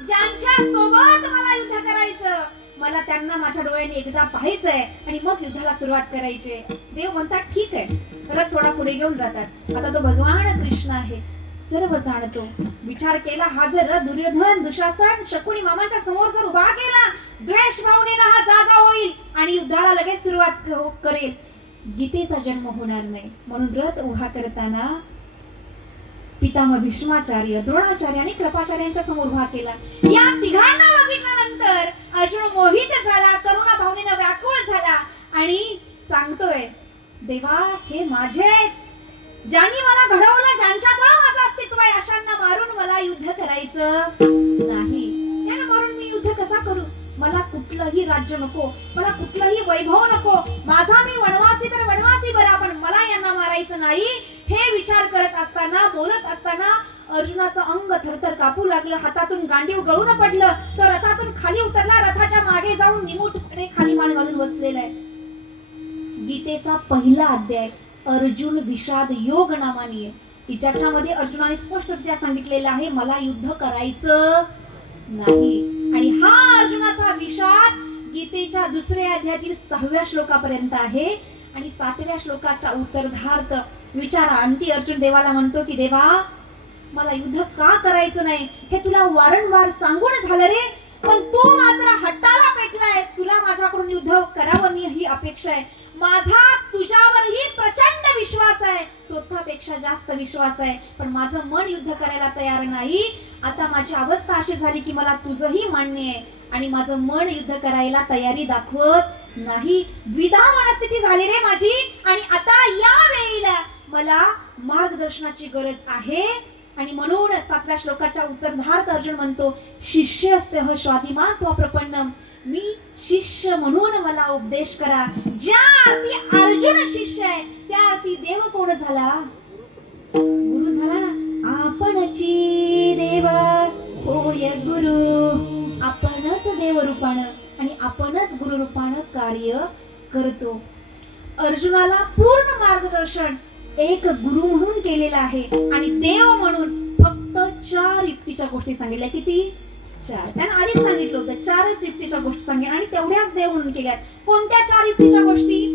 ज्यांच्या सोबत मला युद्ध करायचं, मला त्यांना माझ्या डोळ्याने एकदा पाहायचंय आणि मग युद्धाला सुरुवात करायची. देव म्हणतात ठीक आहे. रथ थोडा पुढे घेऊन जातात. आता तो भगवान कृष्ण आहे, सर्व जाणतो. विचार केला हा जर रथ दुर्योधन, दुशासन, शकुनी मामांच्या समोर जर उभा केला, द्वेष भावनेनं हा जागा होईल आणि युद्धाला लगेच सुरुवात करेल, गीतेचा जन्म होणार नाही. म्हणून रथ उभा करताना पितामह भीष्माचार्य, द्रोणाचार्य आणि कृपाचार्यांच्या समोर उभा केला. या तिघांना बघितल्यानंतर अर्जुन मोहित झाला, करुणा भावनेनं व्याकुळ झाला आणि सांगतोय देवा, हे माझे, ज्यांनी मला घडवलं, ज्यांच्यामुळे माझं अस्तित्व आहे, अशांना मारून मला युद्ध करायचं नाही. त्यांना मारून मी युद्ध कसा करू? मला कुठलंही राज्य नको, मला कुठलंही वैभव नको, माझा मी वनवासी तर वनवासी बरा, पण मला यांना मारायचं नाही. हे विचार करत असताना, बोलत असताना अर्जुनाचं अंग थरथर कापू लागलं. हातातून गांडीव गळून पडलं. तो रथातून खाली उतरला, रथाच्या मागे जाऊन निमुटपणे खाली मान घालून बसलेला आहे. गीतेचा पहिला अध्याय अर्जुन विषाद योग नावाने आहे, ज्याच्यामध्ये अर्जुनाने स्पष्टरित्या सांगितलेलं आहे मला युद्ध करायचं नाही. आणि हा अर्जुनाचा विषाद गीतेच्या दुसऱ्या अध्यायातील 6व्या श्लोकापर्यंत आहे. आणि 7व्या श्लोकाच्या उत्तरार्ध विचारा अंती अर्जुन देवाला म्हणतो की देवा, मला युद्ध का करायचं नाही हे तुला वारंवार सांगून झालं रे, पण तू मात्र हट्टाला पेटलायस. तुला माझ्याकडून युद्ध करावं मी ही अपेक्षा आहे. माझा तुझ्यावरही प्रचंड विश्वास आहे, स्वतःपेक्षा जास्त विश्वास आहे, पण माझं मन युद्ध करायला तयार नाही. आता माझी अवस्था अशी झाली की मला तुझंही मान्य आहे आणि माझं मन युद्ध करायला तयारी दाखवत नाही. द्विधा मनस्थिती झाली रे माझी आणि आता या वेळेला मला मार्गदर्शनाची गरज आहे. आणि म्हणून 7व्या श्लोकाच्या उत्तरार्ध अर्जुन म्हणतो शिष्यस्तेह स्वादिमा त्वा प्रपन्नम, मी शिष्य म्हणून मला उपदेश करा. ज्या अर्थी अर्जुन शिष्य आहे त्या अर्थी देव कोण झाला? गुरु झाला ना. आपणची देव होय गुरु, आपणच देव रूपानं आणि आपणच गुरुरूपानं कार्य करतो. अर्जुनाला पूर्ण मार्गदर्शन एक गुरु म्हणून केलेलं आहे आणि देव म्हणून फक्त 4 युक्तीच्या गोष्टी सांगितल्या. किती? 4. त्यानं आधीच सांगितलं होतं 4च युक्तीच्या गोष्टी सांगेन आणि तेवढ्याच देव म्हणून केल्यात. कोणत्या 4 युक्तीच्या गोष्टी?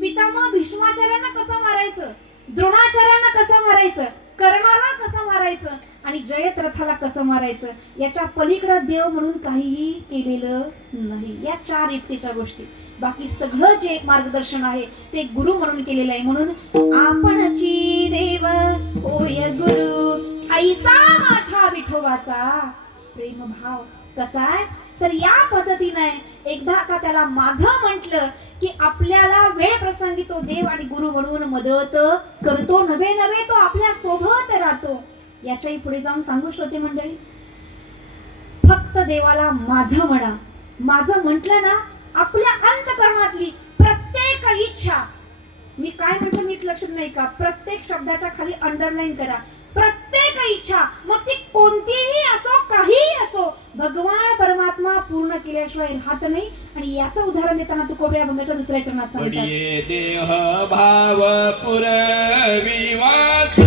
पितामह भीष्माचार्यांना कसं मारायचं, द्रोणाचार्यांना कसं मारायचं, कर्णाला कसं मारायचं आणि जयद्रथाला कसं मारायचं, याच्या पलीकडे देव म्हणून काहीही केलेलं नाही. या 4 युक्तीच्या गोष्टी. बाकी सगळं जे मार्गदर्शन आहे ते गुरु म्हणून केलेलं आहे. म्हणून आपणची देव होय गुरु ऐसा माझ्या विठोबाचा प्रेम भाव. कसा आहे तर या पद्धतीने एकदा का त्याला माझं म्हटलं की आपल्याला वेळ प्रसंगी तो देव आणि गुरु म्हणून मदत करतो. नवे नवे तो आपल्या सोबत राहतो. याच्याही पुढे जाऊन सांगू श्रोते मंडळी, फक्त देवाला माझं म्हणा. माझं म्हटलं ना, आपल्या अंतःकरणातली प्रत्येक इच्छा, मी काय म्हटलं नीट लक्षात नाही का, प्रत्येक शब्दाच्या खाली अंडरलाईन करा. प्रत्येक इच्छा, मग ती कोणतीही असो, काहीही असो, भगवान परमात्मा पूर्ण केल्याशिवाय राहत नाही. आणि याचं उदाहरण देताना तुकोबऱ्या अभंगाच्या दुसऱ्या चरणात सांगतात, पडिये देह भाव पुरविवास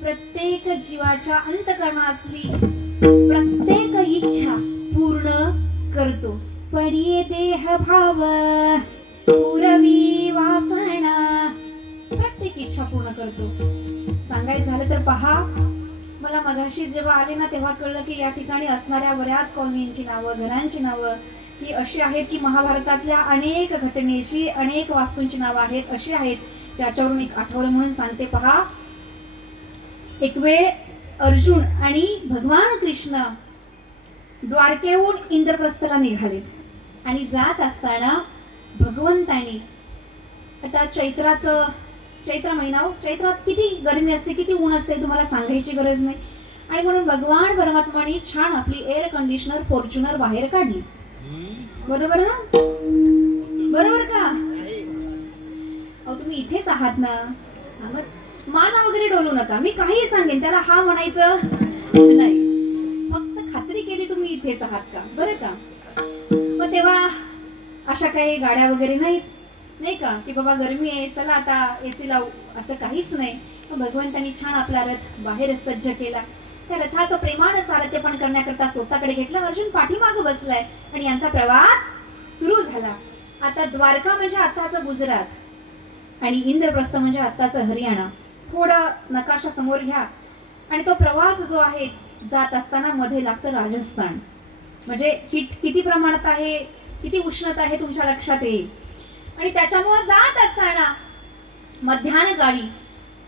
प्रत्येक जीवाच्या अंतःकरणातली प्रत्येक इच्छा पूर्ण करतो. पडिये देह भाव पुरवी वासना, प्रत्येक इच्छा पूर्ण करतो. सांगायचं झालं तर पहा, मला मगाशी जेव्हा आले ना तेव्हा कळलं की या ठिकाणी असणाऱ्या बऱ्याच कॉलनींची नावं, घरांची नावं ही अशी आहेत की महाभारतातल्या अनेक घटनेशी, अनेक वास्तूंची नावं आहेत, अशी आहेत ज्याच्यावरून एक आठवलं म्हणून सांगते. पहा, एक वेळ अर्जुन आणि भगवान कृष्ण द्वारकेहून इंद्रप्रस्थला निघाले आणि जात असताना भगवंतानी आता चैत्र महिना हो, चैत्रात किती गरमी असते, किती ऊन असते, तुम्हाला सांगायची गरज नाही. आणि म्हणून भगवान परमात्माने छान आपली एअर कंडिशनर फॉर्च्युनर बाहेर काढली. बरोबर ना? बरोबर का? अहो तुम्ही इथेच आहात ना, मग माना वगैरे डोलू नका. मी काही सांगेन त्याला हा म्हणायचं नाही. फक्त खात्री केली तुम्ही इथेच आहात का, बरं का? मग तेव्हा अशा काही गाड्या वगैरे नाही का, की बाबा गरमी आहे चला आता एसी लावू, असं काहीच नाही. भगवंतांनी छान आपला रथ बाहेर सज्ज केला. त्या रथाचं प्रेमानं सारथ्यपण करण्याकरता स्वतःकडे घेतलं. अर्जुन पाठीमागं बसलाय आणि यांचा प्रवास सुरू झाला. आता द्वारका म्हणजे आताचं गुजरात आणि इंद्रप्रस्थ म्हणजे आताचं हरियाणा. थोडं नकाशा समोर घ्या आणि तो प्रवास जो आहे जात असताना मध्ये लागतं राजस्थान. म्हणजे हिट किती प्रमाणात आहे, किती उष्णता आहे तुमच्या लक्षात येईल. आणि त्याच्यामुळे जात असताना मध्याह्न गाडी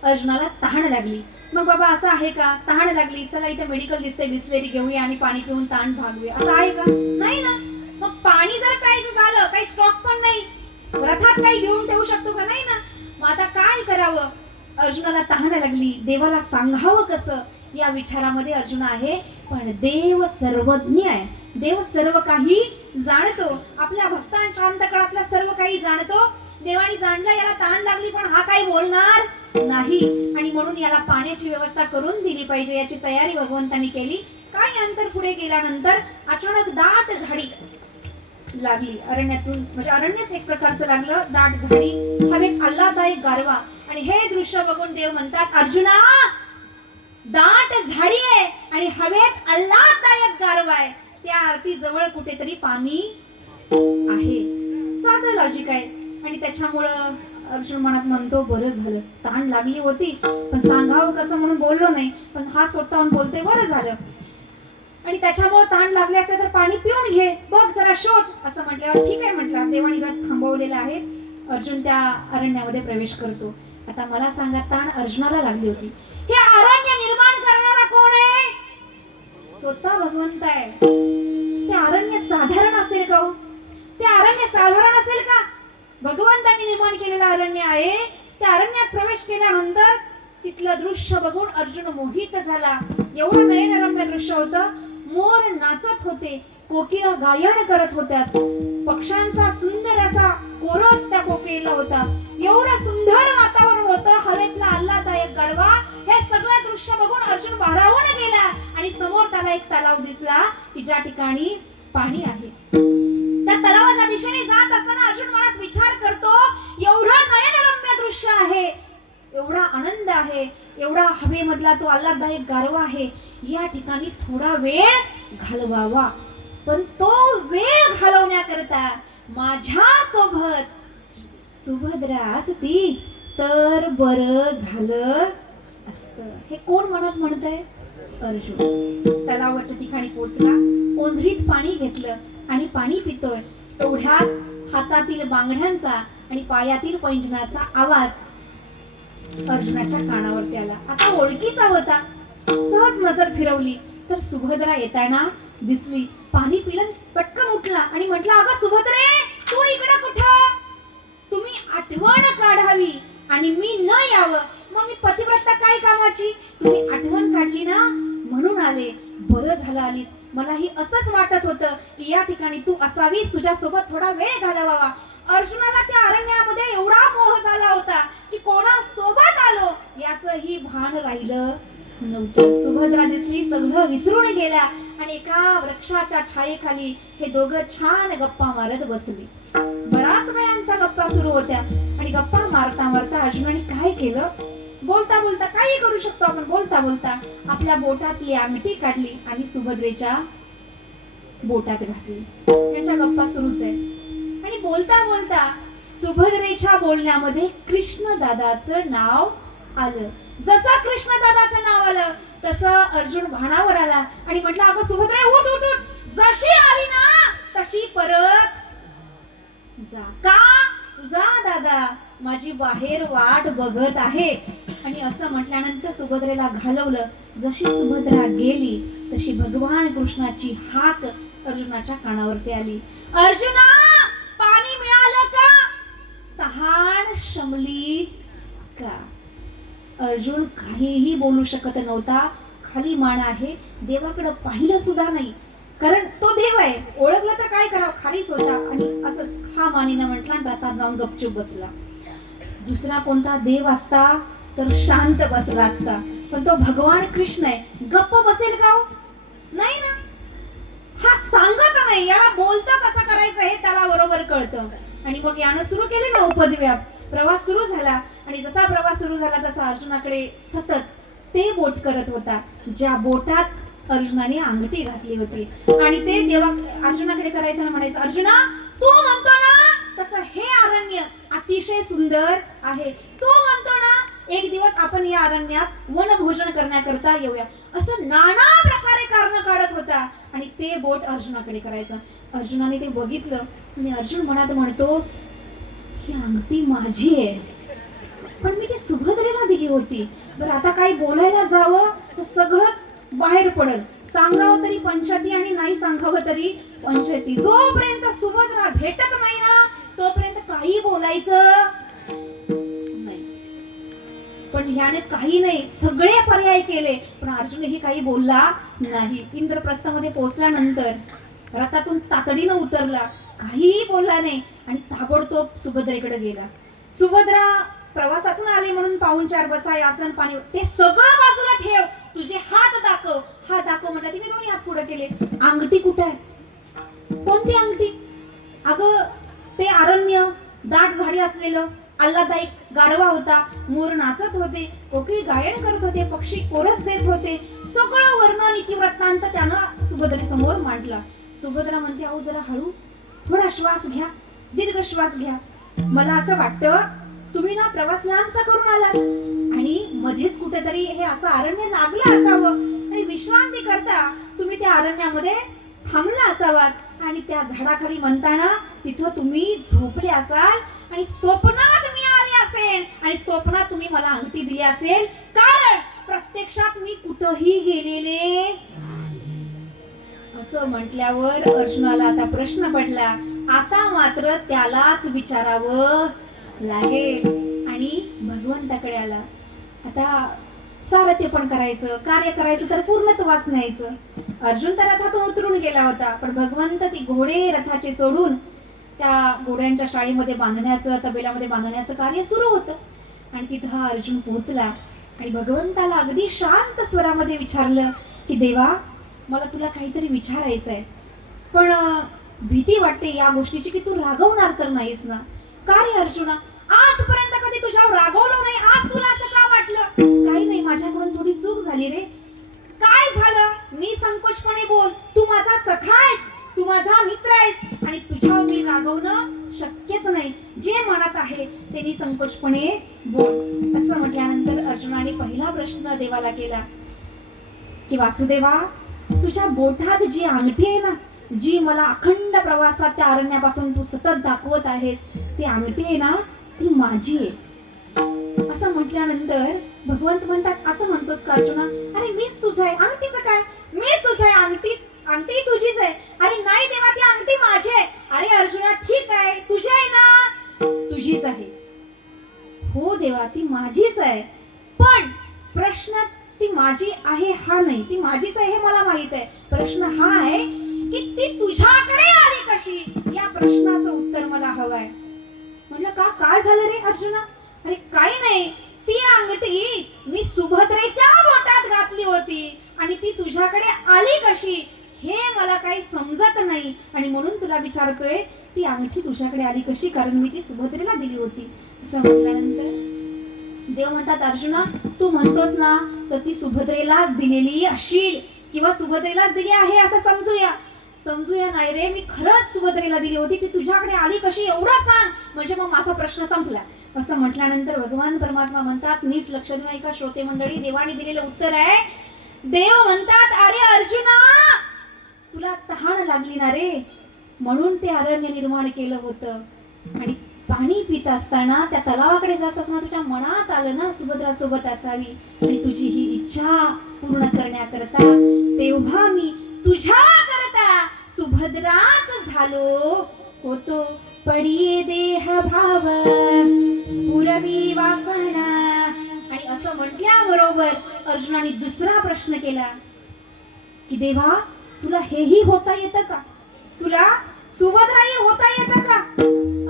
अर्जुनाला तहान लागली. मग बाबा असं आहे का, तहान लागली चला इथे मेडिकल दिसते, बिस्लेरी घेऊया आणि पाणी पिऊन तहान भागूया, असं आहे का? नाही ना. मग पाणी जर काही झालं, काही स्टॉक पण नाही, रथात काही घेऊन ठेवू शकतो का? नाही ना. मग आता काय करावं? अर्जुनाला तहान लागली, देवाला सांगावं कसं या विचारामध्ये अर्जुन आहे. पण देव सर्वज्ञ आहे, देव सर्व काही जाणतो, आपल्या भक्तांच्या अंतःकरणातलं सर्व काही जाणतो. देवाने जाणलं याला तहान लागली, पण हा काही बोलणार नाही आणि म्हणून याला पाण्याची व्यवस्था करून दिली पाहिजे याची तयारी भगवंतांनी केली. काही अंतर पुढे गेल्यानंतर अचानक दाट झाडी लागली अरण्यातून, म्हणजे अरण्यच एक प्रकारचं लागलं. दाट झाडी, हवेत आल्हाददायक गारवा. आणि हे दृश्य बघून देव म्हणतात, अर्जुना दाट झाडी आहे आणि हवेत आल्हाददायक गारवा आहे, त्या आरती जवळ कुठेतरी पाणी आहे. साधं लॉजिक आहे. आणि त्याच्यामुळं अर्जुन मनात म्हणतो बरं झालं, ताण लागली होती पण सांगावं कसं म्हणून बोललो नाही, पण हा स्वतःहून बोलते बरं झालं. आणि त्याच्यामुळे ताण लागले असते तर पाणी पिऊन घे, बघ जरा शोध, असं म्हटल्यावर ठीक आहे म्हटलं. देवाने रथ थांबवलेला आहे. अर्जुन त्या अरण्यामध्ये प्रवेश करतो. आता मला सांगा, ताण अर्जुनाला लागली होती, हे अरण्य निर्माण करणारा कोण आहे? स्वतः भगवंत आहे. ते अरण्य साधारण असेल का? ते अरण्य साधारण असेल का? भगवंतांनी निर्माण केलेलं अरण्य आहे. त्या अरण्यात प्रवेश केल्यानंतर तिथलं दृश्य बघून अर्जुन मोहित झाला. एवढं नयनरम्य दृश्य होतं. मोर नाचत होते, कोकिळा गायन करत होत्या, पक्ष्यांचा सुंदर असा कोरस त्या कोकिळेला होता. एवढं सुंदर वातावरण होतं, हवेतला आल्हाददायक गारवा. हे सगळं दृश्य बघून अर्जुन भारावून गेला आणि समोर त्याला एक तलाव दिसला की ज्या ठिकाणी पाणी आहे. त्या तलावाच्या दिशेने जात असताना अर्जुन मनात विचार करतो, एवढं नयनरम्य दृश्य आहे, एवढा आनंद आहे, एवढा हवेमधला तो आल्हाददायक गारवा आहे, या ठिकाणी थोडा वेळ घालवावा. पण तो वेळ घालवण्याकरता माझ्या सोबत सुभद्रा असती तर बरं झालं असतं. हे कोण मनात म्हणतंय? अर्जुन. तलावाच्या ठिकाणी पोहोचला, ओंजळीत पाणी घेतलं आणि पाणी पितोय. एवढ्यात हातातील बांगड्यांचा आणि पायातील पैंजणाचा आवाज अर्जुनाच्या कानावरती आला. आता ओळखीचा होता. सहज नजर फिरवली तर सुभद्रा येताना दिसली. पाणी पिलं, पटकन उठला आणि म्हटलं, अगं सुभद्रे, तू इकडे कुठं? तुम्ही आठवण काढावी आणि मी न यावं, मग मी पतिव्रता काय कामाची? तुम्ही आठवण काढली ना म्हणून आले. बरं झालं आलीस. मलाही असंच वाटत होतं की या ठिकाणी तू असावीस, तुझ्या सोबत थोडा वेळ घालवावा. अर्जुनाला त्या अरण्यामध्ये एवढा मोह झाला होता की कोणा सोबत आलो याचंही भान राहिलं नव्हतं. सुभद्रा दिसली, सगळं विसरून गेला आणि एका वृक्षाच्या छायेखाली हे दोघं छान गप्पा मारत बसली. बराच वेळांचा गप्पा सुरू होत्या आणि गप्पा मारता मारता अर्जुनाने काय केलं, बोलता बोलता काही करू शकतो आपण, बोलता बोलता आपल्या बोटातली अंगठी काढली आणि सुभद्रेच्या बोटात घातली. याच्या गप्पा सुरूच आहे. आणि बोलता बोलता सुभद्रेच्या बोलण्यामध्ये कृष्ण दादाचं नाव आलं. जसं कृष्ण दादाचं नाव आलं तसं अर्जुन भानावर आला आणि म्हटलं, अगं सुभद्रे, उठ उठ उठ, जशी आली ना तशी परत जा. का? तुझा दादा माझी बाहेर वाट बघत आहे. आणि असं म्हटल्यानंतर सुभद्रेला घालवलं. जशी सुभद्रा गेली तशी भगवान कृष्णाची हाक अर्जुनाच्या कानावरती आली, अर्जुना, पाणी मिळालं का? तहान शमली का? अर्जुन काहीही बोलू शकत नव्हता. खाली मान आहे, देवाकडे पाहिलं सुद्धा नाही, कारण तो देव आहे. ओळखलं तर काय करावं, खालीच होता. आणि असंच हा मानेनं म्हटला आणि रथात जाऊन गपचूप बसला. दुसरा कोणता देव असता तर शांत बसला असता, पण तो भगवान कृष्ण आहे, गप्प बसेल का हो? नाही ना. हा सांगत नाही, याला बोलतं कसं करायचं हे त्याला बरोबर कळतं. आणि मग यानं सुरू केले ना उपद्व्याप. प्रवास सुरू झाला आणि जसा प्रवास सुरू झाला तसा अर्जुनाकडे सतत ते बोट करत होता ज्या बोटात अर्जुनाने अंगठी घातली होती. आणि ते देवा अर्जुनाकडे करायचं आणि म्हणायचं, अर्जुना तू म्हणतो ना तसं हे अरण्य अतिशय सुंदर आहे. तू म्हणतो ना एक दिवस आपण या अरण्यात वनभोजन करण्याकरता येऊया. असं नाना प्रकारे कारण काढत होता आणि ते बोट अर्जुनाकडे करायचं. अर्जुनाने ते बघितलं आणि अर्जुन मनात म्हणतो, ही अंगठी माझी आहे, पण मी ती सुभद्रेला दिली होती. बरं आता काही बोलायला जावं तर सगळंच बाहेर पडल. सांगावं तरी पंचायती आणि नाही सांगावं तरी पंचायती. जोपर्यंत सुभद्रा भेटत नाही ना तोपर्यंत काही बोलायचं नाही. पण ह्याने काही नाही, सगळे पर्याय केले, पण अर्जुनही काही बोलला नाही. इंद्रप्रस्थामध्ये पोहोचल्यानंतर रथातून तातडीनं उतरला, काहीही बोलला नाही आणि ताबडतोब सुभद्रेकडे गेला. सुभद्रा प्रवासातून आले म्हणून पाहुणचार, बसाय, आसन, पाणी ते सगळं बाजूला ठेव, तुझे हात दाखव. हात दाखव म्हटलं, तिने दोन्ही हात पुढे केले. अंगठी कुठे आहे? कोणती अंगठी? अगं ते अरण्य, दाट झाडी असलेलं, आल्हाददायक गारवा होता, मोर नाचत होते, कोकिळ गायन करत होते, पक्षी कोरस देत होते. सगळं वर्णन इतिवृत्तांत त्यानं सुभद्रेसमोर मांडला. सुभद्रा म्हणते, अहो जरा हळू, थोडा श्वास घ्या, दीर्घ श्वास घ्या. मला असं वाटतं तुम्ही ना प्रवास लांबचा करून आला आणि मध्येच कुठेतरी हे असं अरण्य लागलं असावं आणि विश्रांती करता तुम्ही त्या अरण्यामध्ये थांबला असावात आणि त्या झाडाखाली म्हणताना तिथं तुम्ही झोपले असाल आणि स्वप्नात मी आले असेल आणि स्वप्नात तुम्ही मला अंगठी दिली असेल, कारण प्रत्यक्षात मी कुठंही गेलेले. असं म्हटल्यावर अर्जुनाला आता प्रश्न पडला. आता मात्र त्यालाच विचारावं लागेल आणि भगवंताकडे आला. आता सारथ्य पण करायचं, कार्य करायचं तर पूर्णत्वास न्यायचं. अर्जुन तर रथातून उतरून गेला होता, पण भगवंत ती घोडे रथाचे सोडून त्या घोड्यांच्या शाळेमध्ये बांधण्याचं, तबेल्यामध्ये बांधण्याचं कार्य सुरू होतं. आणि तिथं हा अर्जुन पोहोचला आणि भगवंताला अगदी शांत स्वरामध्ये विचारलं की देवा, मला तुला काहीतरी विचारायचं आहे, पण भीती वाटते या गोष्टीची की तू रागवणार तर नाहीस ना? का रे अर्जुना, आजपर्यंत कधी तुझ्यावर रागवलो नाही, आज तुला असं का वाटलं? काही नाही, माझ्याकडून थोडी चूक झाली रे. काय झालं? निसंकोचपणे बोल. तू माझा सखा आहेस, तू माझा मित्र आहेस आणि तुझ्यावर मी रागवणं शक्यच नाही. जे मनात आहे ते निसंकोचपणे बोल. असं म्हटल्यानंतर अर्जुनाने पहिला प्रश्न देवाला केला की वासुदेवा, तुझ्या बोटात जी अंगठी आहे ना, जी मला अखंड प्रवासात त्या अरण्यापासून तू सतत दाखवत आहेस, ती अंगठी आहे ना, ती माझी आहे. असं म्हटल्यानंतर भगवंत म्हणतात, असं म्हणतोस का अर्जुना? अरे मीच तुझा आहे, अंगठीचं काय? मीच तुझा आहे, अंगठी तुझीच आहे. अरे नाही देवा, ती अंगठी माझी आहे. अरे अर्जुना ठीक आहे, तुझी आहे ना? तुझीच आहे. हो देवा, ती माझीच आहे, पण प्रश्न ती माझी आहे हा नाही, ती माझीच आहे हे मला माहित आहे. प्रश्न हा आहे की ती तुझ्याकडे आली कशी, या प्रश्नाचं उत्तर मला हवंय. म्हणलं का, काय झालं रे अर्जुना? अरे काही नाही, ती अंगठी मी सुभद्रेच्या बोटात घातली होती आणि ती तुझ्याकडे आली कशी हे मला काही समजत नाही आणि म्हणून तुला विचारतोय, ती अंगठी तुझ्याकडे आली कशी, कारण मी ती सुभद्रेला दिली होती. असं म्हटल्यानंतर देव म्हणतात, अर्जुना तू म्हणतोस ना, तर ती सुभद्रेलाच दिलेली अशील किंवा सुभद्रेलाच दिली आहे असं समजूया नाही रे, मी खरंच सुभद्रेला दिली होती. ती तुझ्याकडे आली कशी एवढं सांग, म्हणजे मग माझा प्रश्न संपला. असं म्हटल्यानंतर भगवान परमात्मा म्हणतात, नीट लक्ष देऊन ऐका श्रोते मंडळी, देवाने दिलेलं उत्तर आहे. देव म्हणतात, अरे अर्जुना, तुला तहान लागली ना रे, म्हणून ते अरण्य निर्माण केलं होतं. आणि पाणी पित असताना त्या तलावाकडे जात असताना तुझ्या मनात आलं ना सुभद्रा सोबत असावी आणि तुझी ही इच्छा पूर्ण करण्याकरता, तेव्हा मी तुझ्या करता सुभद्राच झालो होतो. पडिये देह भाव पुर पुरवी वासना. आणि असं म्हटल्याबरोबर अर्जुनाने दुसरा प्रश्न केला की देवा तुला हेही होता येतं का, तुला सुभद्राही होता येतं का.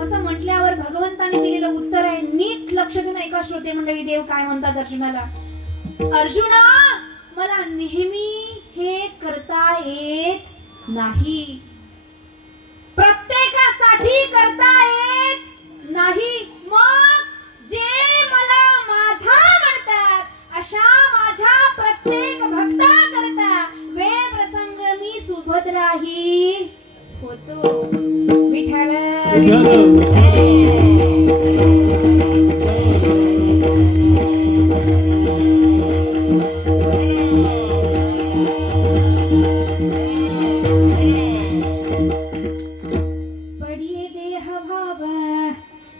असं म्हटल्यावर भगवंताने दिलेलं उत्तर आहे. नीट लक्ष देऊन ऐका श्रोते मंडळी. देव काय म्हणतात अर्जुनाला, अर्जुना मला नेहमी हे करता येत नाही, प्रत्येकासाठी करता येत नाही. मग जे मला माझा म्हणतात अशा माझ्या प्रत्येक भक्ता करता वेळ प्रसंग मी सुभद्राही होतो. विठ्ठल पडिये देह भाव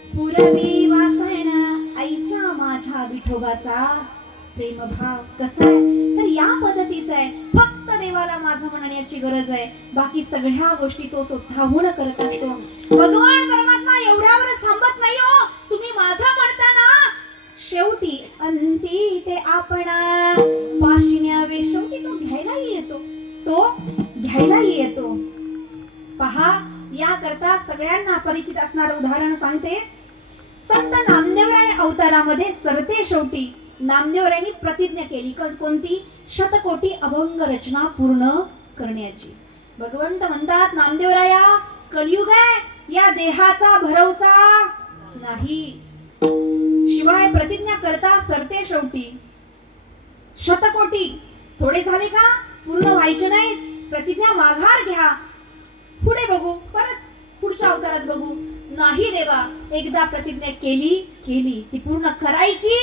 पुरवी वासना. ऐसा माझ्या विठोबाचा प्रेम भाव कसा आहे तर या पद्धतीचा आहे. फक्त देवाला माझं म्हणण्याची गरज आहे, बाकी सगळ्या गोष्टी तो स्वतःहून करत असतो. भगवान परमात्मा एवढ्यावरच थांबत नाही हो. तुम्ही माझं म्हणताना शेवटी अंती ते आपणा पाशिन्यावे. शेवटी तो घ्यायलाही येतो, तो घ्यायलाही येतो. पहा या करता सगळ्यांना परिचित असणारं उदाहरण सांगते. संत नामदेवराय अवतारामध्ये सरते शेवटी नामदेवरायांनी प्रतिज्ञा केली. कोणती? शतकोटी अभंग रचना पूर्ण करण्याची. भगवंत म्हणतात नामदेवराया कलियुग आहे, या देहाचा भरवसा नाही. शिवाय प्रतिज्ञा करता सरते शेवटी शतकोटी. थोडे झाले का? पूर्ण व्हायचे नाही. प्रतिज्ञा माघार घ्या, पुढे बघू, परत पुढच्या अवतारात बघू. नाही देवा, एकदा प्रतिज्ञा केली ती पूर्ण करायची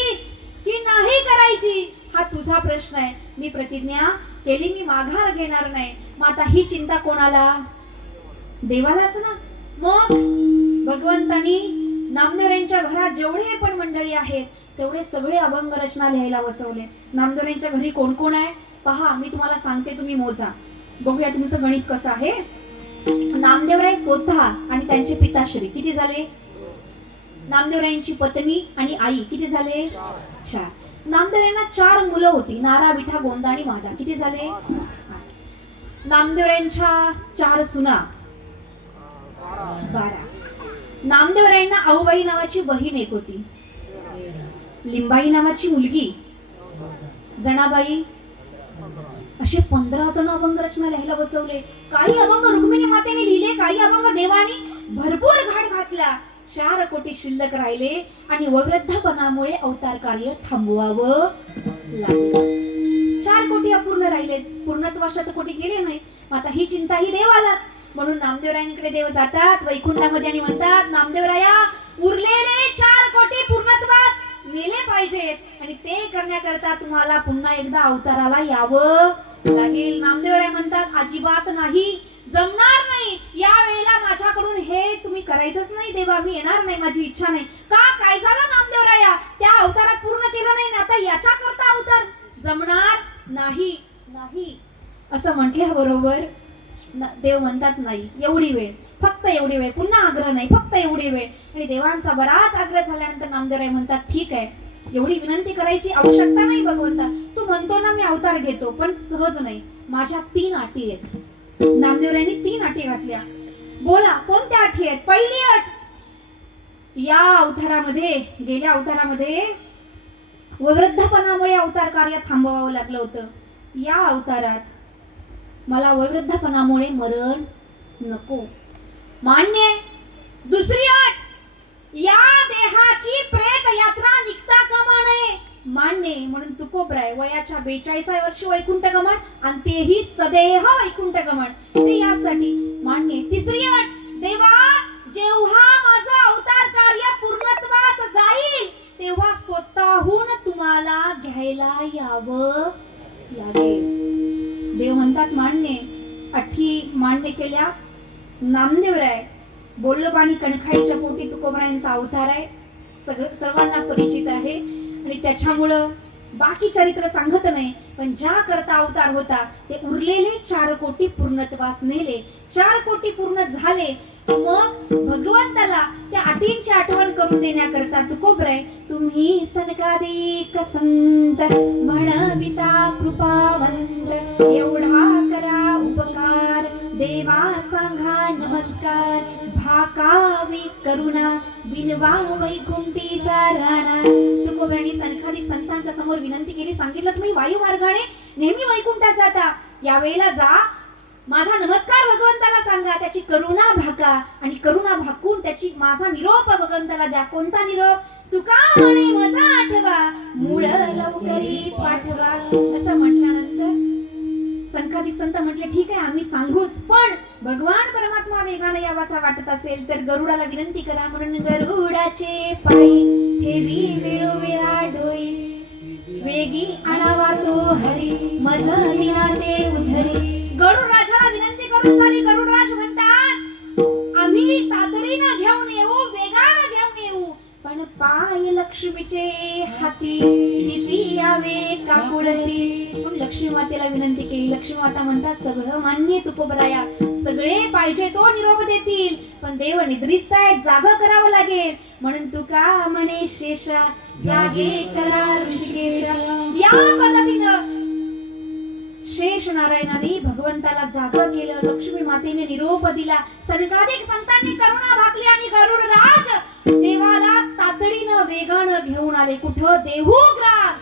की नाही करायची हा तुझा प्रश्न आहे. मी प्रतिज्ञा केली, मी माघार घेणार नाही. मग आता ही चिंता कोणाला? देवालाच ना. मग भगवंतानी नामदेवरायांच्या घरात जेवढे पण मंडळी आहेत तेवढे सगळे अभंग रचना लिहायला बसवले. नामदेवरायांच्या घरी कोण कोण आहे पहा, मी तुम्हाला सांगते, तुम्ही मोजा. बघूया तुमचं गणित कसं आहे. नामदेवराय स्वतः आणि त्यांचे पिताश्री किती झाले? नामदेवरायांची पत्नी आणि आई किती झाले? 4. नामदेवरायांना 4 मुलं होती, नारा, विठा, गोंदा आणि मादा. किती झाले? 8. नामदेवरायांच्या 4 सुना 12. नामदेवरायांना आऊबाई नावाची बहीण एक होती, लिंबाई नावाची मुलगी, जनाबाई. असे 15 जण अभंग रचना लिहायला बसवले. काही अभंग रुक्मिणी मातेने लिहिले, काही अभंग देवानी भरपूर घाट घातला. 4 कोटी शिल्लक राहिले आणि वृद्धपणामुळे अवतार कार्य थांबवावं लागलं. 4 कोटी अपूर्ण राहिले, पूर्णत्वास शतकोटी गेले नाही. आता ही चिंता ही देवालाच. म्हणून नामदेवरायांकडे देव जातात वैकुंठामध्ये आणि म्हणतात नामदेवराया उरलेले 4 कोटी पूर्णत्वास नेले पाहिजेत आणि ते करण्याकरता तुम्हाला पुन्हा एकदा अवताराला यावं लागेल. नामदेवराय म्हणतात अजिबात नाही, जमणार नाही. या वेळेला माझ्याकडून हे तुम्ही करायचंच नाही देवा, मी येणार नाही, माझी इच्छा नाही. का? काय झालं नामदेवराया? त्या अवतारात पूर्ण केलं नाही, आता याच्या करता अवतार जमणार नाही. नाही असं म्हटल्याबरोबर देव म्हणतात नाही, एवढी वेळ, फक्त एवढी वेळ, पुन्हा आग्रह नाही, फक्त एवढी वेळ. आणि देवांचा बराच आग्रह झाल्यानंतर नामदेवराय म्हणतात ठीक आहे, एवढी विनंती करायची आवश्यकता नाही भगवंता. तू म्हणतो ना मी अवतार घेतो, पण सहज नाही, माझ्या 3 अटी आहेत. नामदेवरायांनी 3 अटी घातल्या. बोला कोणत्या अटी आहेत? पहिली अट, या अवतारामध्ये, गेल्या अवतारामध्ये वयोवृद्धपणामुळे अवतार कार्य थांबवावं लागलं होतं. या अवतारात मला वयोवृद्धपणामुळे मरण नको. मान्य. दुसरी अट, या देहाची प्रेत यात्रा निघता कामा नये. मान्य. म्हणून तुकोबराय वयाच्या 42व्या वर्षी वैकुंठ गमन आणि तेही सदेह वैकुंठ गमन, ते यासाठी मान्य. तिसरी अट, देवा जेव्हा माझं अवतार कार्य पूर्णत्वास जाईल तेव्हा स्वतःहून तुम्हाला घ्यायला यावं लागेल. देव म्हणतात मान्य. अटी मान्य केल्या. नामदेवराय बोललो पाणी कणखाईच्या पोटी तुकोबरायांचा अवतार आहे, सर्वांना परिचित आहे आणि त्याच्यामुळं बाकी चरित्र सांगत नाही, पण ज्या करता अवतार होता ते उरलेले 4 कोटी पूर्णत्वास नेले. 4 कोटी पूर्ण झाले मग भगवंताला त्या अटींची आठवण करून देण्याकरता तुकोबराय तुम्ही सनकादिक संत म्हणविता कृपावंत एवढा करा उपकार देवा सांगा नमस्कार भाकावी करुणा विनवा वैकुंठीचा राणा. तुकोबरायांनी सनकादिक संतांच्या समोर विनंती केली, सांगितलं तुम्ही वायू मार्गाने नेहमी वैकुंठात जाता, यावेळेला जा माझा नमस्कार भगवंताला सांगा, त्याची करुणा भाका आणि करुणा भाकून त्याची माझा निरोप भगवंताला द्या. कोणता निरोप? तुका म्हणे मजा आठवा मूळ लवकरी पाठवा. असं म्हटल्यानंतर संकादिक संत म्हटले ठीक आहे आम्ही सांगूच, पण भगवान परमात्मा वेगाने यावासा वाटत असेल तर गरुडाला विनंती करा. म्हणून गरुडाचे पायी ठेवी वेळोवेळा डोई वेगी आणावा तो हरी मज दिना ते उधरी. गरुड राजाला विनंती करून झाली. गरुडराज म्हणतात आम्ही तातडीनं घेऊन येऊ, वेगानं घेऊन येऊ, पण पाय लक्ष्मीचे हाती दिसी यावे काकुळती. म्हणून लक्ष्मी मातेला विनंती केली. लक्ष्मी माता म्हणतात सगळं मान्य तुकोबराया, सगळे पाहिजे तो निरोप देतील, पण देव निद्रिस्त आहेत, जागा करावं लागेल. म्हणून तुका म्हणे शेषा जागे करा ऋषिकेशा. या पद्धतीनं शेष नारायणाने भगवंताला जागा केलं. लक्ष्मी मातेने निरोप दिला. सनकादिक संतांनी करुणा भाकली आणि गरुडराज देवाला तातडीनं वेगानं घेऊन आले. कुठं? देहूग्राम.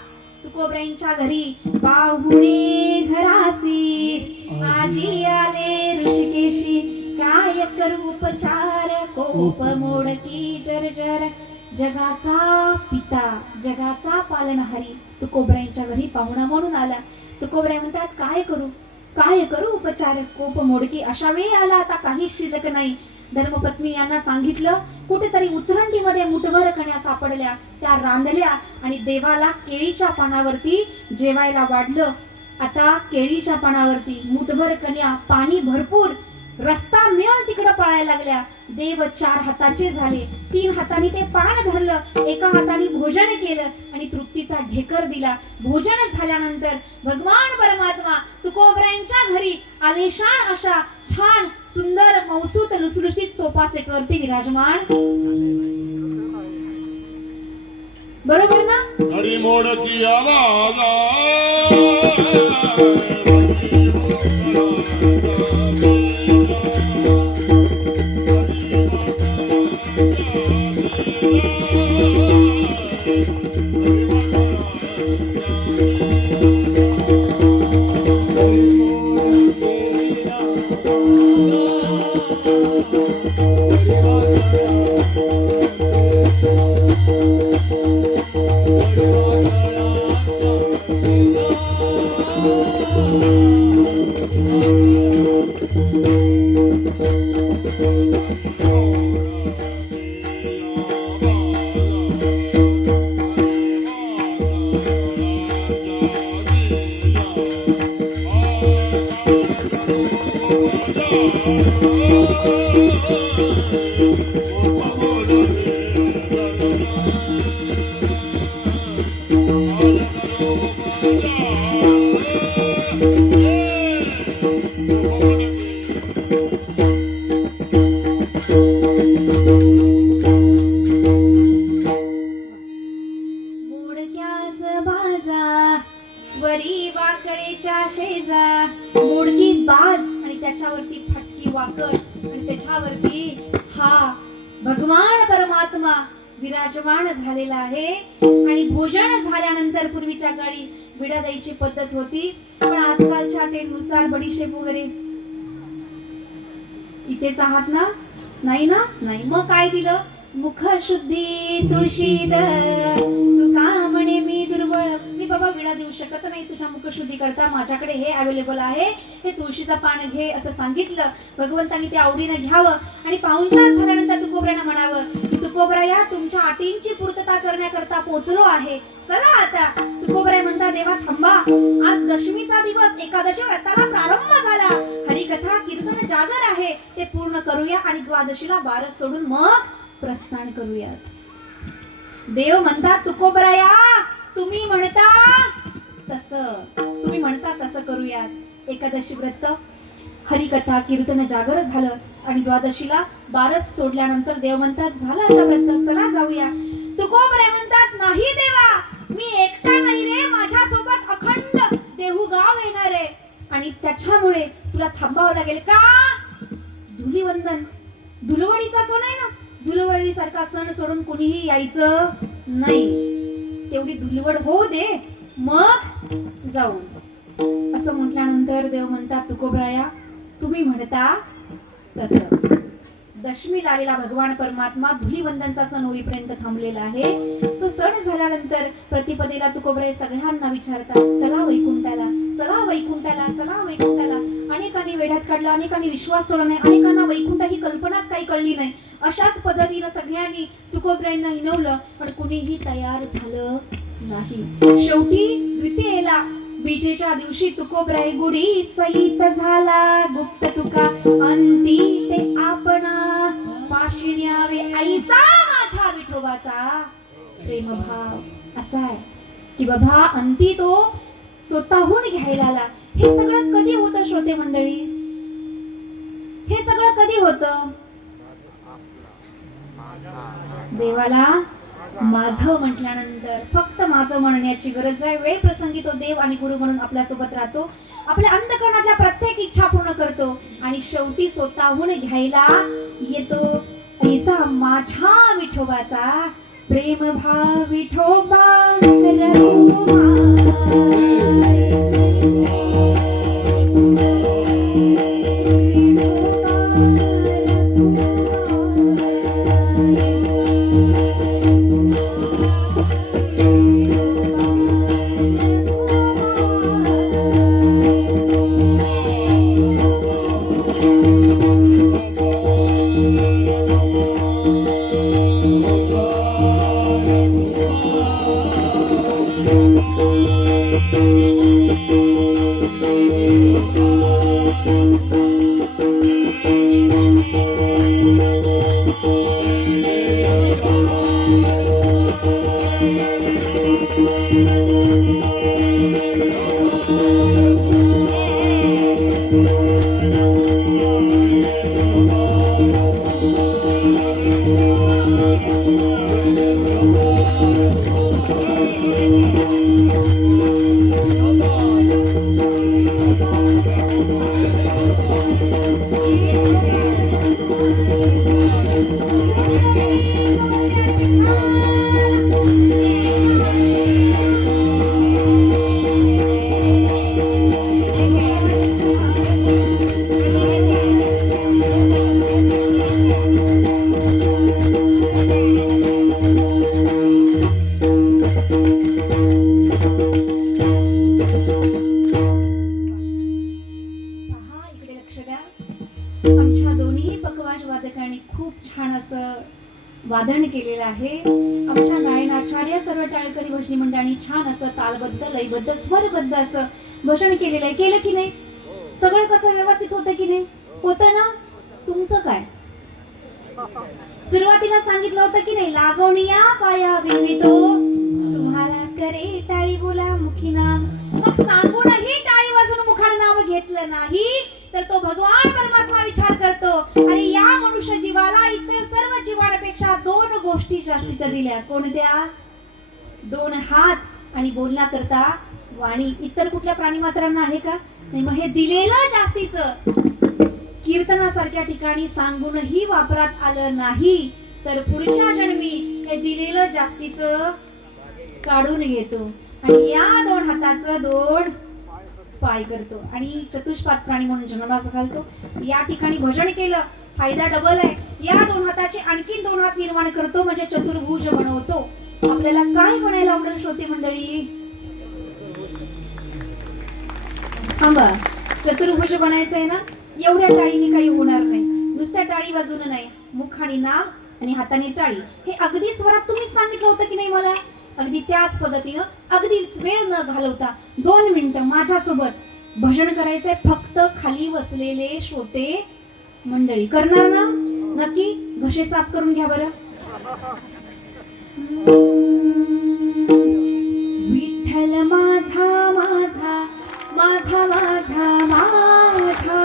तुकोबरायांच्या घरी पाहुणे घरासी आजी आले ऋषिकेशी काय करू उपचार कोप मोडकी जर्जर. जगाचा पिता जगाचा पालनहारी तुकोबरायांच्या घरी पाहुणा म्हणून आला. तुकोबराय म्हणतात काय करू उपचार कोप मोडकी. अशा वेळी आला आता काही शिल्लक नाही. धर्मपत्नी यांना सांगितलं कुठेतरी उतरंडीमध्ये मुठभर कण्या सापडल्या, त्या रांधल्या आणि देवाला केळीच्या पानावरती जेवायला वाढलं. आता केळीच्या पानावरती मुठभर कण्या, पाणी भरपूर, रस्ता मिळेल तिकडे पळायला लागल्या. देव 4 हाताचे झाले. 3 हातांनी ते पान धरलं, एका हाताने भोजन केलं आणि तृप्तीचा ढेकर दिला. भोजन झाल्यानंतर भगवान परमात्मा तुकोबरायांच्या घरी आलेशान अशा छान सुंदर मौसूत लुसलुशीत सोफा सेट वरती विराजमान. बरोबर ना? हरी मोडकी आवाज वरी वाकडेच्या शेजा मोडकी बाज आणि त्याच्यावरती फटकी वाकड आणि त्याच्यावरती हा भगवान परमात्मा विराजमान झालेला आहे. आणि भोजन झाल्यानंतर पूर्वीच्या काळी विडा द्यायची पद्धत होती, पण आजकालच्या नुसार बडीशेप वगैरे. इथेच आहात ना? नाही ना? नाही. मग काय दिलं? मुख शुद्धी तुळशीद. तुका म्हणे मी दुर्बळ, मी बाबा विडा देऊ शकत नाही तुझ्या मुख शुद्धी करता, माझ्याकडे हे अवेलेबल आहे, हे तुळशीचं पान घे असं सांगितलं. भगवंतांनी ते आवडीने घ्यावं आणि पाहुणचार झाल्यानंतर तुकोबरायांना म्हणावं की तुकोबराया तुमच्या अटींची पूर्तता करण्याकरता पोचलो आहे, चला आता. तुकोबराय म्हणता देवा थांबा, आज दशमीचा दिवस, एकादशी व्रताला प्रारंभ झाला, हरिकथा कीर्तन जागर आहे, ते पूर्ण करूया आणि द्वादशीला बारस सोडून मग प्रस्थान करूया. देव म्हणतात तुकोबराया तुम्ही म्हणता तसं करूयात. एकादशी व्रत हरिकथा कीर्तन जागर झालं. आणि द्वादशीला बारस सोडल्यानंतर देव म्हणतात झाला आता व्रत, चला जाऊया. तुकोबरे म्हणतात नाही देवा, मी एकटा नाही रे, माझ्या सोबत अखंड देहूगाव येणार आहे आणि त्याच्यामुळे तुला थांबावं लागेल. का? धुलीवंदन धुलवडीचा सण आहे ना, धुलवडी सारखा सण सोडून कोणीही यायचं नाही. तेवढी धुलवड होऊ दे मग जाऊ. असं म्हटल्यानंतर देव म्हणतात तुकोबराया तुम्ही म्हणता तसं. दशमीला आलेला भगवान परमात्मा धुलीवंदनचा सण होईपर्यंत थांबलेला आहे. तो सण झाल्यानंतर प्रतिपदेला तुकोबराय सगळ्यांना विचारतात चला वैकुंठाला, चला वैकुंठाला, चला वैकुंठाला. अनेकांनी वेढ्यात काढला, अनेकांनी विश्वास ठेवला नाही, अनेकांना वैकुंठ ही कल्पनाच काही कळली नाही. अशाच पद्धतीनं सगळ्यांनी तुकोबरायांना हिनवलं पण कुणीही तयार झालं नाही. शेवटी द्वितीयेला बीजेच्या दिवशी तुकोबराय गुढी सहित झाला गुप्त तुका अंती ते आपणा पाशी न्यावे ऐसा माझ्या विठोबाचा प्रेमभाव. असा आहे की बाबा अंती तो स्वतःहून घ्यायला आला. हे सगळं कधी होतं श्रोते मंडळी? हे सगळं कधी होतं? देवाला माझं म्हटल्यानंतर फक्त माझं म्हणण्याची गरज आहे. वेळ प्रसंगी तो देव आणि गुरु म्हणून आपल्या सोबत राहतो, आपल्या अंतःकरणातल्या प्रत्येक इच्छा पूर्ण करतो आणि शेवटी स्वतःहून घ्यायला येतो. ऐसा माझ्या विठोबाचा प्रेमभाव विठोबा वादन केलेलं आहे. आमच्या गायनाचार्य सर्व टाळकरी भजनी मंडळाने छान असं तालबद्ध लयबद्ध स्वरबद्ध असं भजन केलेलं आहे. केलं की नाही? सगळं कसं व्यवस्थित होतं की नाही? होतं ना? तुमचं काय? सुरुवातीला सांगितलं होतं की नाही लागवणिया पाया विणवितो तुम्हाला करे टाळी बोला मुखी नाम. मग सांगूनही टाळी वाजून मुखाने नाव घेतलं नाही तर तो भगवान परमात्मा विचार करतो आणि या मनुष्य जीवाला इतर सर्व जीवांपेक्षा दोन गोष्टी जास्तीच्या दिल्या. कोणत्या? दोन हात आणि बोलण्याकरता वाणी. इतर कुठल्या प्राणी मात्रांना आहे का? नाही. मग हे दिलेलं जास्तीचं कीर्तनासारख्या ठिकाणी सांगूनही वापरात आलं नाही तर पुढच्या जन्मी हे दिलेलं जास्तीचं काढून घेतो आणि या दोन हाताचं दोन पाय करतो आणि चतुष्पाद प्राणी म्हणून जन्मास घालतो. या ठिकाणी भजन केलं फायदा डबल आहे. या दोन हाताचे आणखीन दोन हात निर्माण करतो म्हणजे चतुर्भुज बनवतो. आपल्याला काय म्हणायला आवडेल श्रोते मंडळी? थांबा, चतुर्भुज बनायचं आहे ना? एवढ्या टाळीने काही होणार नाही. नुसत्या टाळी वाजवून नाही, मुख आणि नाक आणि हाताने टाळी. हे अगदी स्वरात तुम्ही सांगितलं होतं की नाही मला? अगदी त्याच पद्धतीनं अगदीच वेळ न घालवता 2 मिनिटं माझ्यासोबत भजन करायचंय. फक्त खाली बसलेले श्रोते मंडळी करणार ना? नक्की घसे साफ करून घ्या बरं. विठ्ठल माझा माझा माझा माझा माझा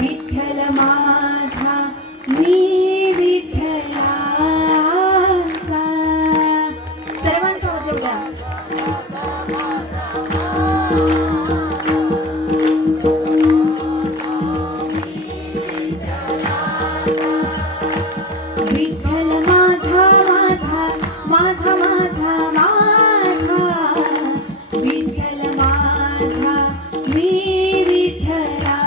विठ्ठल माझा विठ्ठल माझा माझा माझा माझा माझा विठ्ठल माझा मी विठ्ठलाचा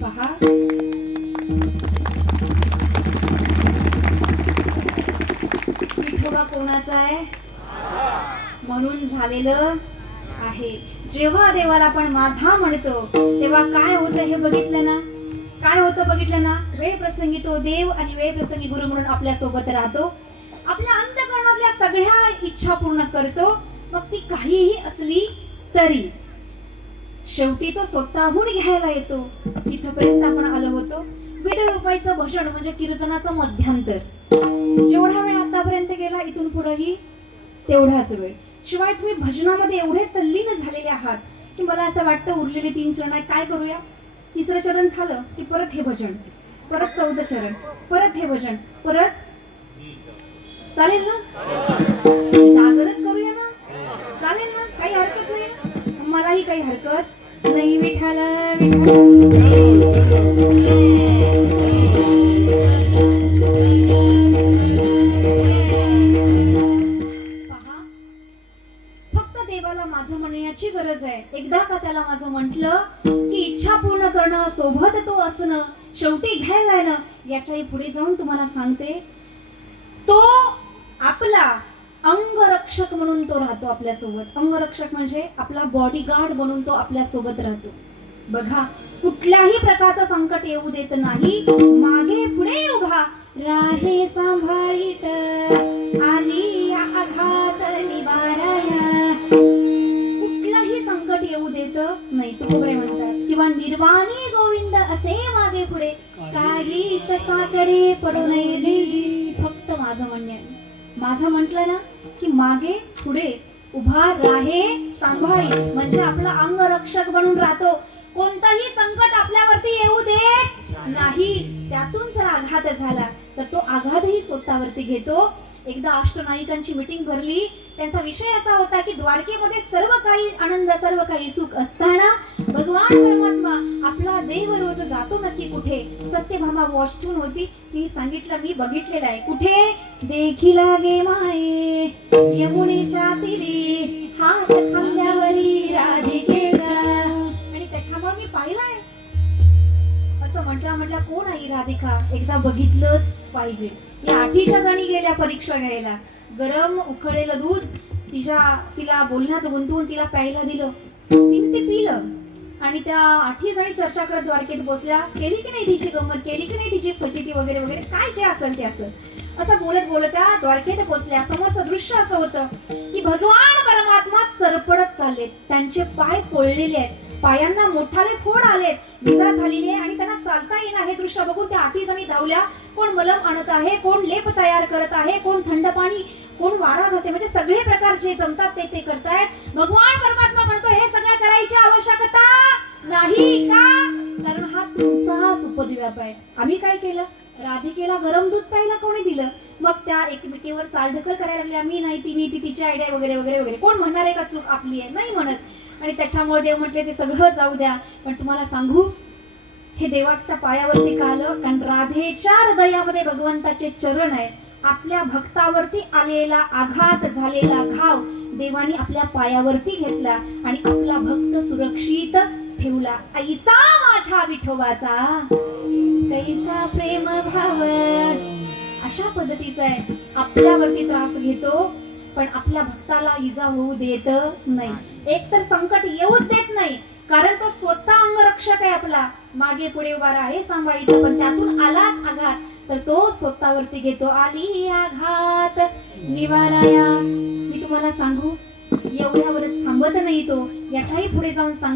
पहा विठोबा कोणाचा आहे म्हणून झालेलं आहे. जेव्हा देवाला आपण माझा म्हणतो तेव्हा काय होतं हे बघितलं ना, काय होतं बघितलं ना. वेळ प्रसंगी तो देव आणि वेळ प्रसंगी गुरु म्हणून आपल्या सोबत राहतो, आपल्या अंतःकरणातल्या सगळ्या इच्छा पूर्ण करतो, मग ती काहीही असली तरी शेवटी तो स्वतःहून घ्यायला येतो. इथपर्यंत आपण आलो होतो. विठ्ठल रुपाईचं भजन म्हणजे कीर्तनाचं मध्यांतर. जेवढा वेळ आतापर्यंत गेला इथून पुढेही तेवढाच वेळ. शिवाय तुम्ही भजनामध्ये एवढे तल्लीन झालेले आहात की मला असं वाटतं उरलेले 3 चरण आहेत, काय करूया, तिसरं चरण झालं की परत हे भजन, परत 14 चरण, परत हे भजन, परत चालेल ना, जागरच करूया ना, चालेल ना, काही हरकत नाही, मलाही काही हरकत नाही. विठ्ठल फक्त देवाला माझं म्हणण्याची गरज आहे. एकदा का त्याला माझं म्हटलं की इच्छा पूर्ण करणं, सोबत तो असणं, शेवटी घ्यायला येणं. याच्याही पुढे जाऊन तुम्हाला सांगते, तो आपला अंगरक्षक म्हणून तो राहतो आपल्या सोबत. अंगरक्षक म्हणजे आपला बॉडीगार्ड म्हणून तो आपल्या सोबत राहतो. बघा, कुठल्याही प्रकारचं संकट येऊ देत नाही, मागे पुढे उभा राहे सांभाळीत, आली या आघात निवाराया. कुठलाही संकट येऊ देत नाही, तुकोबरे म्हणतात, किंवा निर्वाणी गोविंद असे मागे पुढे काहीच साकडे पडू नये. फक्त माझं म्हणणे आहे, माझं म्हटलं ना की मागे पुढे उभा राहे सांभाळी, म्हणजे आपला अंगरक्षक बनून राहतो. कोणताही संकट आपल्यावरती येऊ दे नाही. त्यातून जर आघात झाला तर तो आघातही स्वतःवरती घेतो. एकदा अष्टनायिकांची मीटिंग भरली. त्यांचा विषय असा होता की द्वारकेमध्ये सर्व काही आनंद, सर्व काही सुख असताना भगवान परमात्मा आपला देव रोज जातो नक्की कुठे. सत्यभामा वॉचून होती, ती सांगितलं मी बघितलेलं आहे. कुठे? देखिला गे माये यमुनेच्या तीरी, हात खांद्यावरी राधिकेच्या. आणि त्याच्यामुळे मी पाहिलाय असं म्हटलं कोण आई राधिका, एकदा बघितलंच पाहिजे. या 8 जणी गेल्या परीक्षा घ्यायला. गरम उकळलेलं दूध तिला बोलण्यात गुंतवून तिला प्यायला दिलं. तिने ते पिलं आणि त्या 8 जणी चर्चा करत द्वारकेत पोहोचल्या. केली की नाही तिची गंमत, केली की नाही तिची फजिती वगैरे वगैरे, काय जे असेल ते असं बोलत बोलत त्या द्वारकेत पोहोचल्या. समोरचं दृश्य असं होतं की भगवान परमात्मा सरपडत चाललेत. त्यांचे पाय पोळलेले आहेत, पायांना मोठाले फोड आलेत, विजा झालेली आहे आणि त्यांना चालता येईना. हे दृश्य बघून त्या 8 जणी धावल्या. कोण मलम आणत आहे, कोण लेप तयार करत आहे, कोण थंड पाणी, कोण वारा घालते, म्हणजे सगळे प्रकार जे जमतात ते करतायत. भगवान परमात्मा म्हणतो हे सगळं करायची आवश्यकता नाही. का? कारण हा तुमचाच उपद्व्याप आहे. आम्ही काय केलं? राधिकेला गरम दूध प्यायला कोणी दिलं? मग त्या एकमेकीवर चालढकल करायला लागल्या. मी नाही, ती तिची आयडिया वगैरे वगैरे वगैरे. कोण म्हणणार आहे का चूक आपली आहे? नाही म्हणत. आणि त्याच्यामुळे देव म्हटले ते सगळं जाऊ द्या, पण तुम्हाला सांगू, हे देवाच्या पायावरती का आलं? कारण राधेच्या हृदयामध्ये भगवंताचे चरण आहे. आपल्या भक्तावरती आलेला आघात, झालेला घाव देवानी आपल्या पायावरती घेतला आणि आपला भक्त सुरक्षित ठेवला. ऐसा माझ्या विठोबाचा कैसा प्रेम भाव. अशा पद्धतीचा आहे. आपल्यावरती त्रास घेतो पण आपल्या भक्ताला इजा होऊ देत नाही. एक तर संकट येऊच देत नाही, कारण तो स्वतः अंगरक्षक आहे आपला. मागे पुढे उभा आहे सांभाळीत, पण त्यातून आलाच आघात तर तो स्वतःवरती घेतो. आली आघात निवाराया. मी तुम्हाला सांगू, एवढ्यावरच थांबत नाही तो, याच्याही पुढे जाऊन सांग.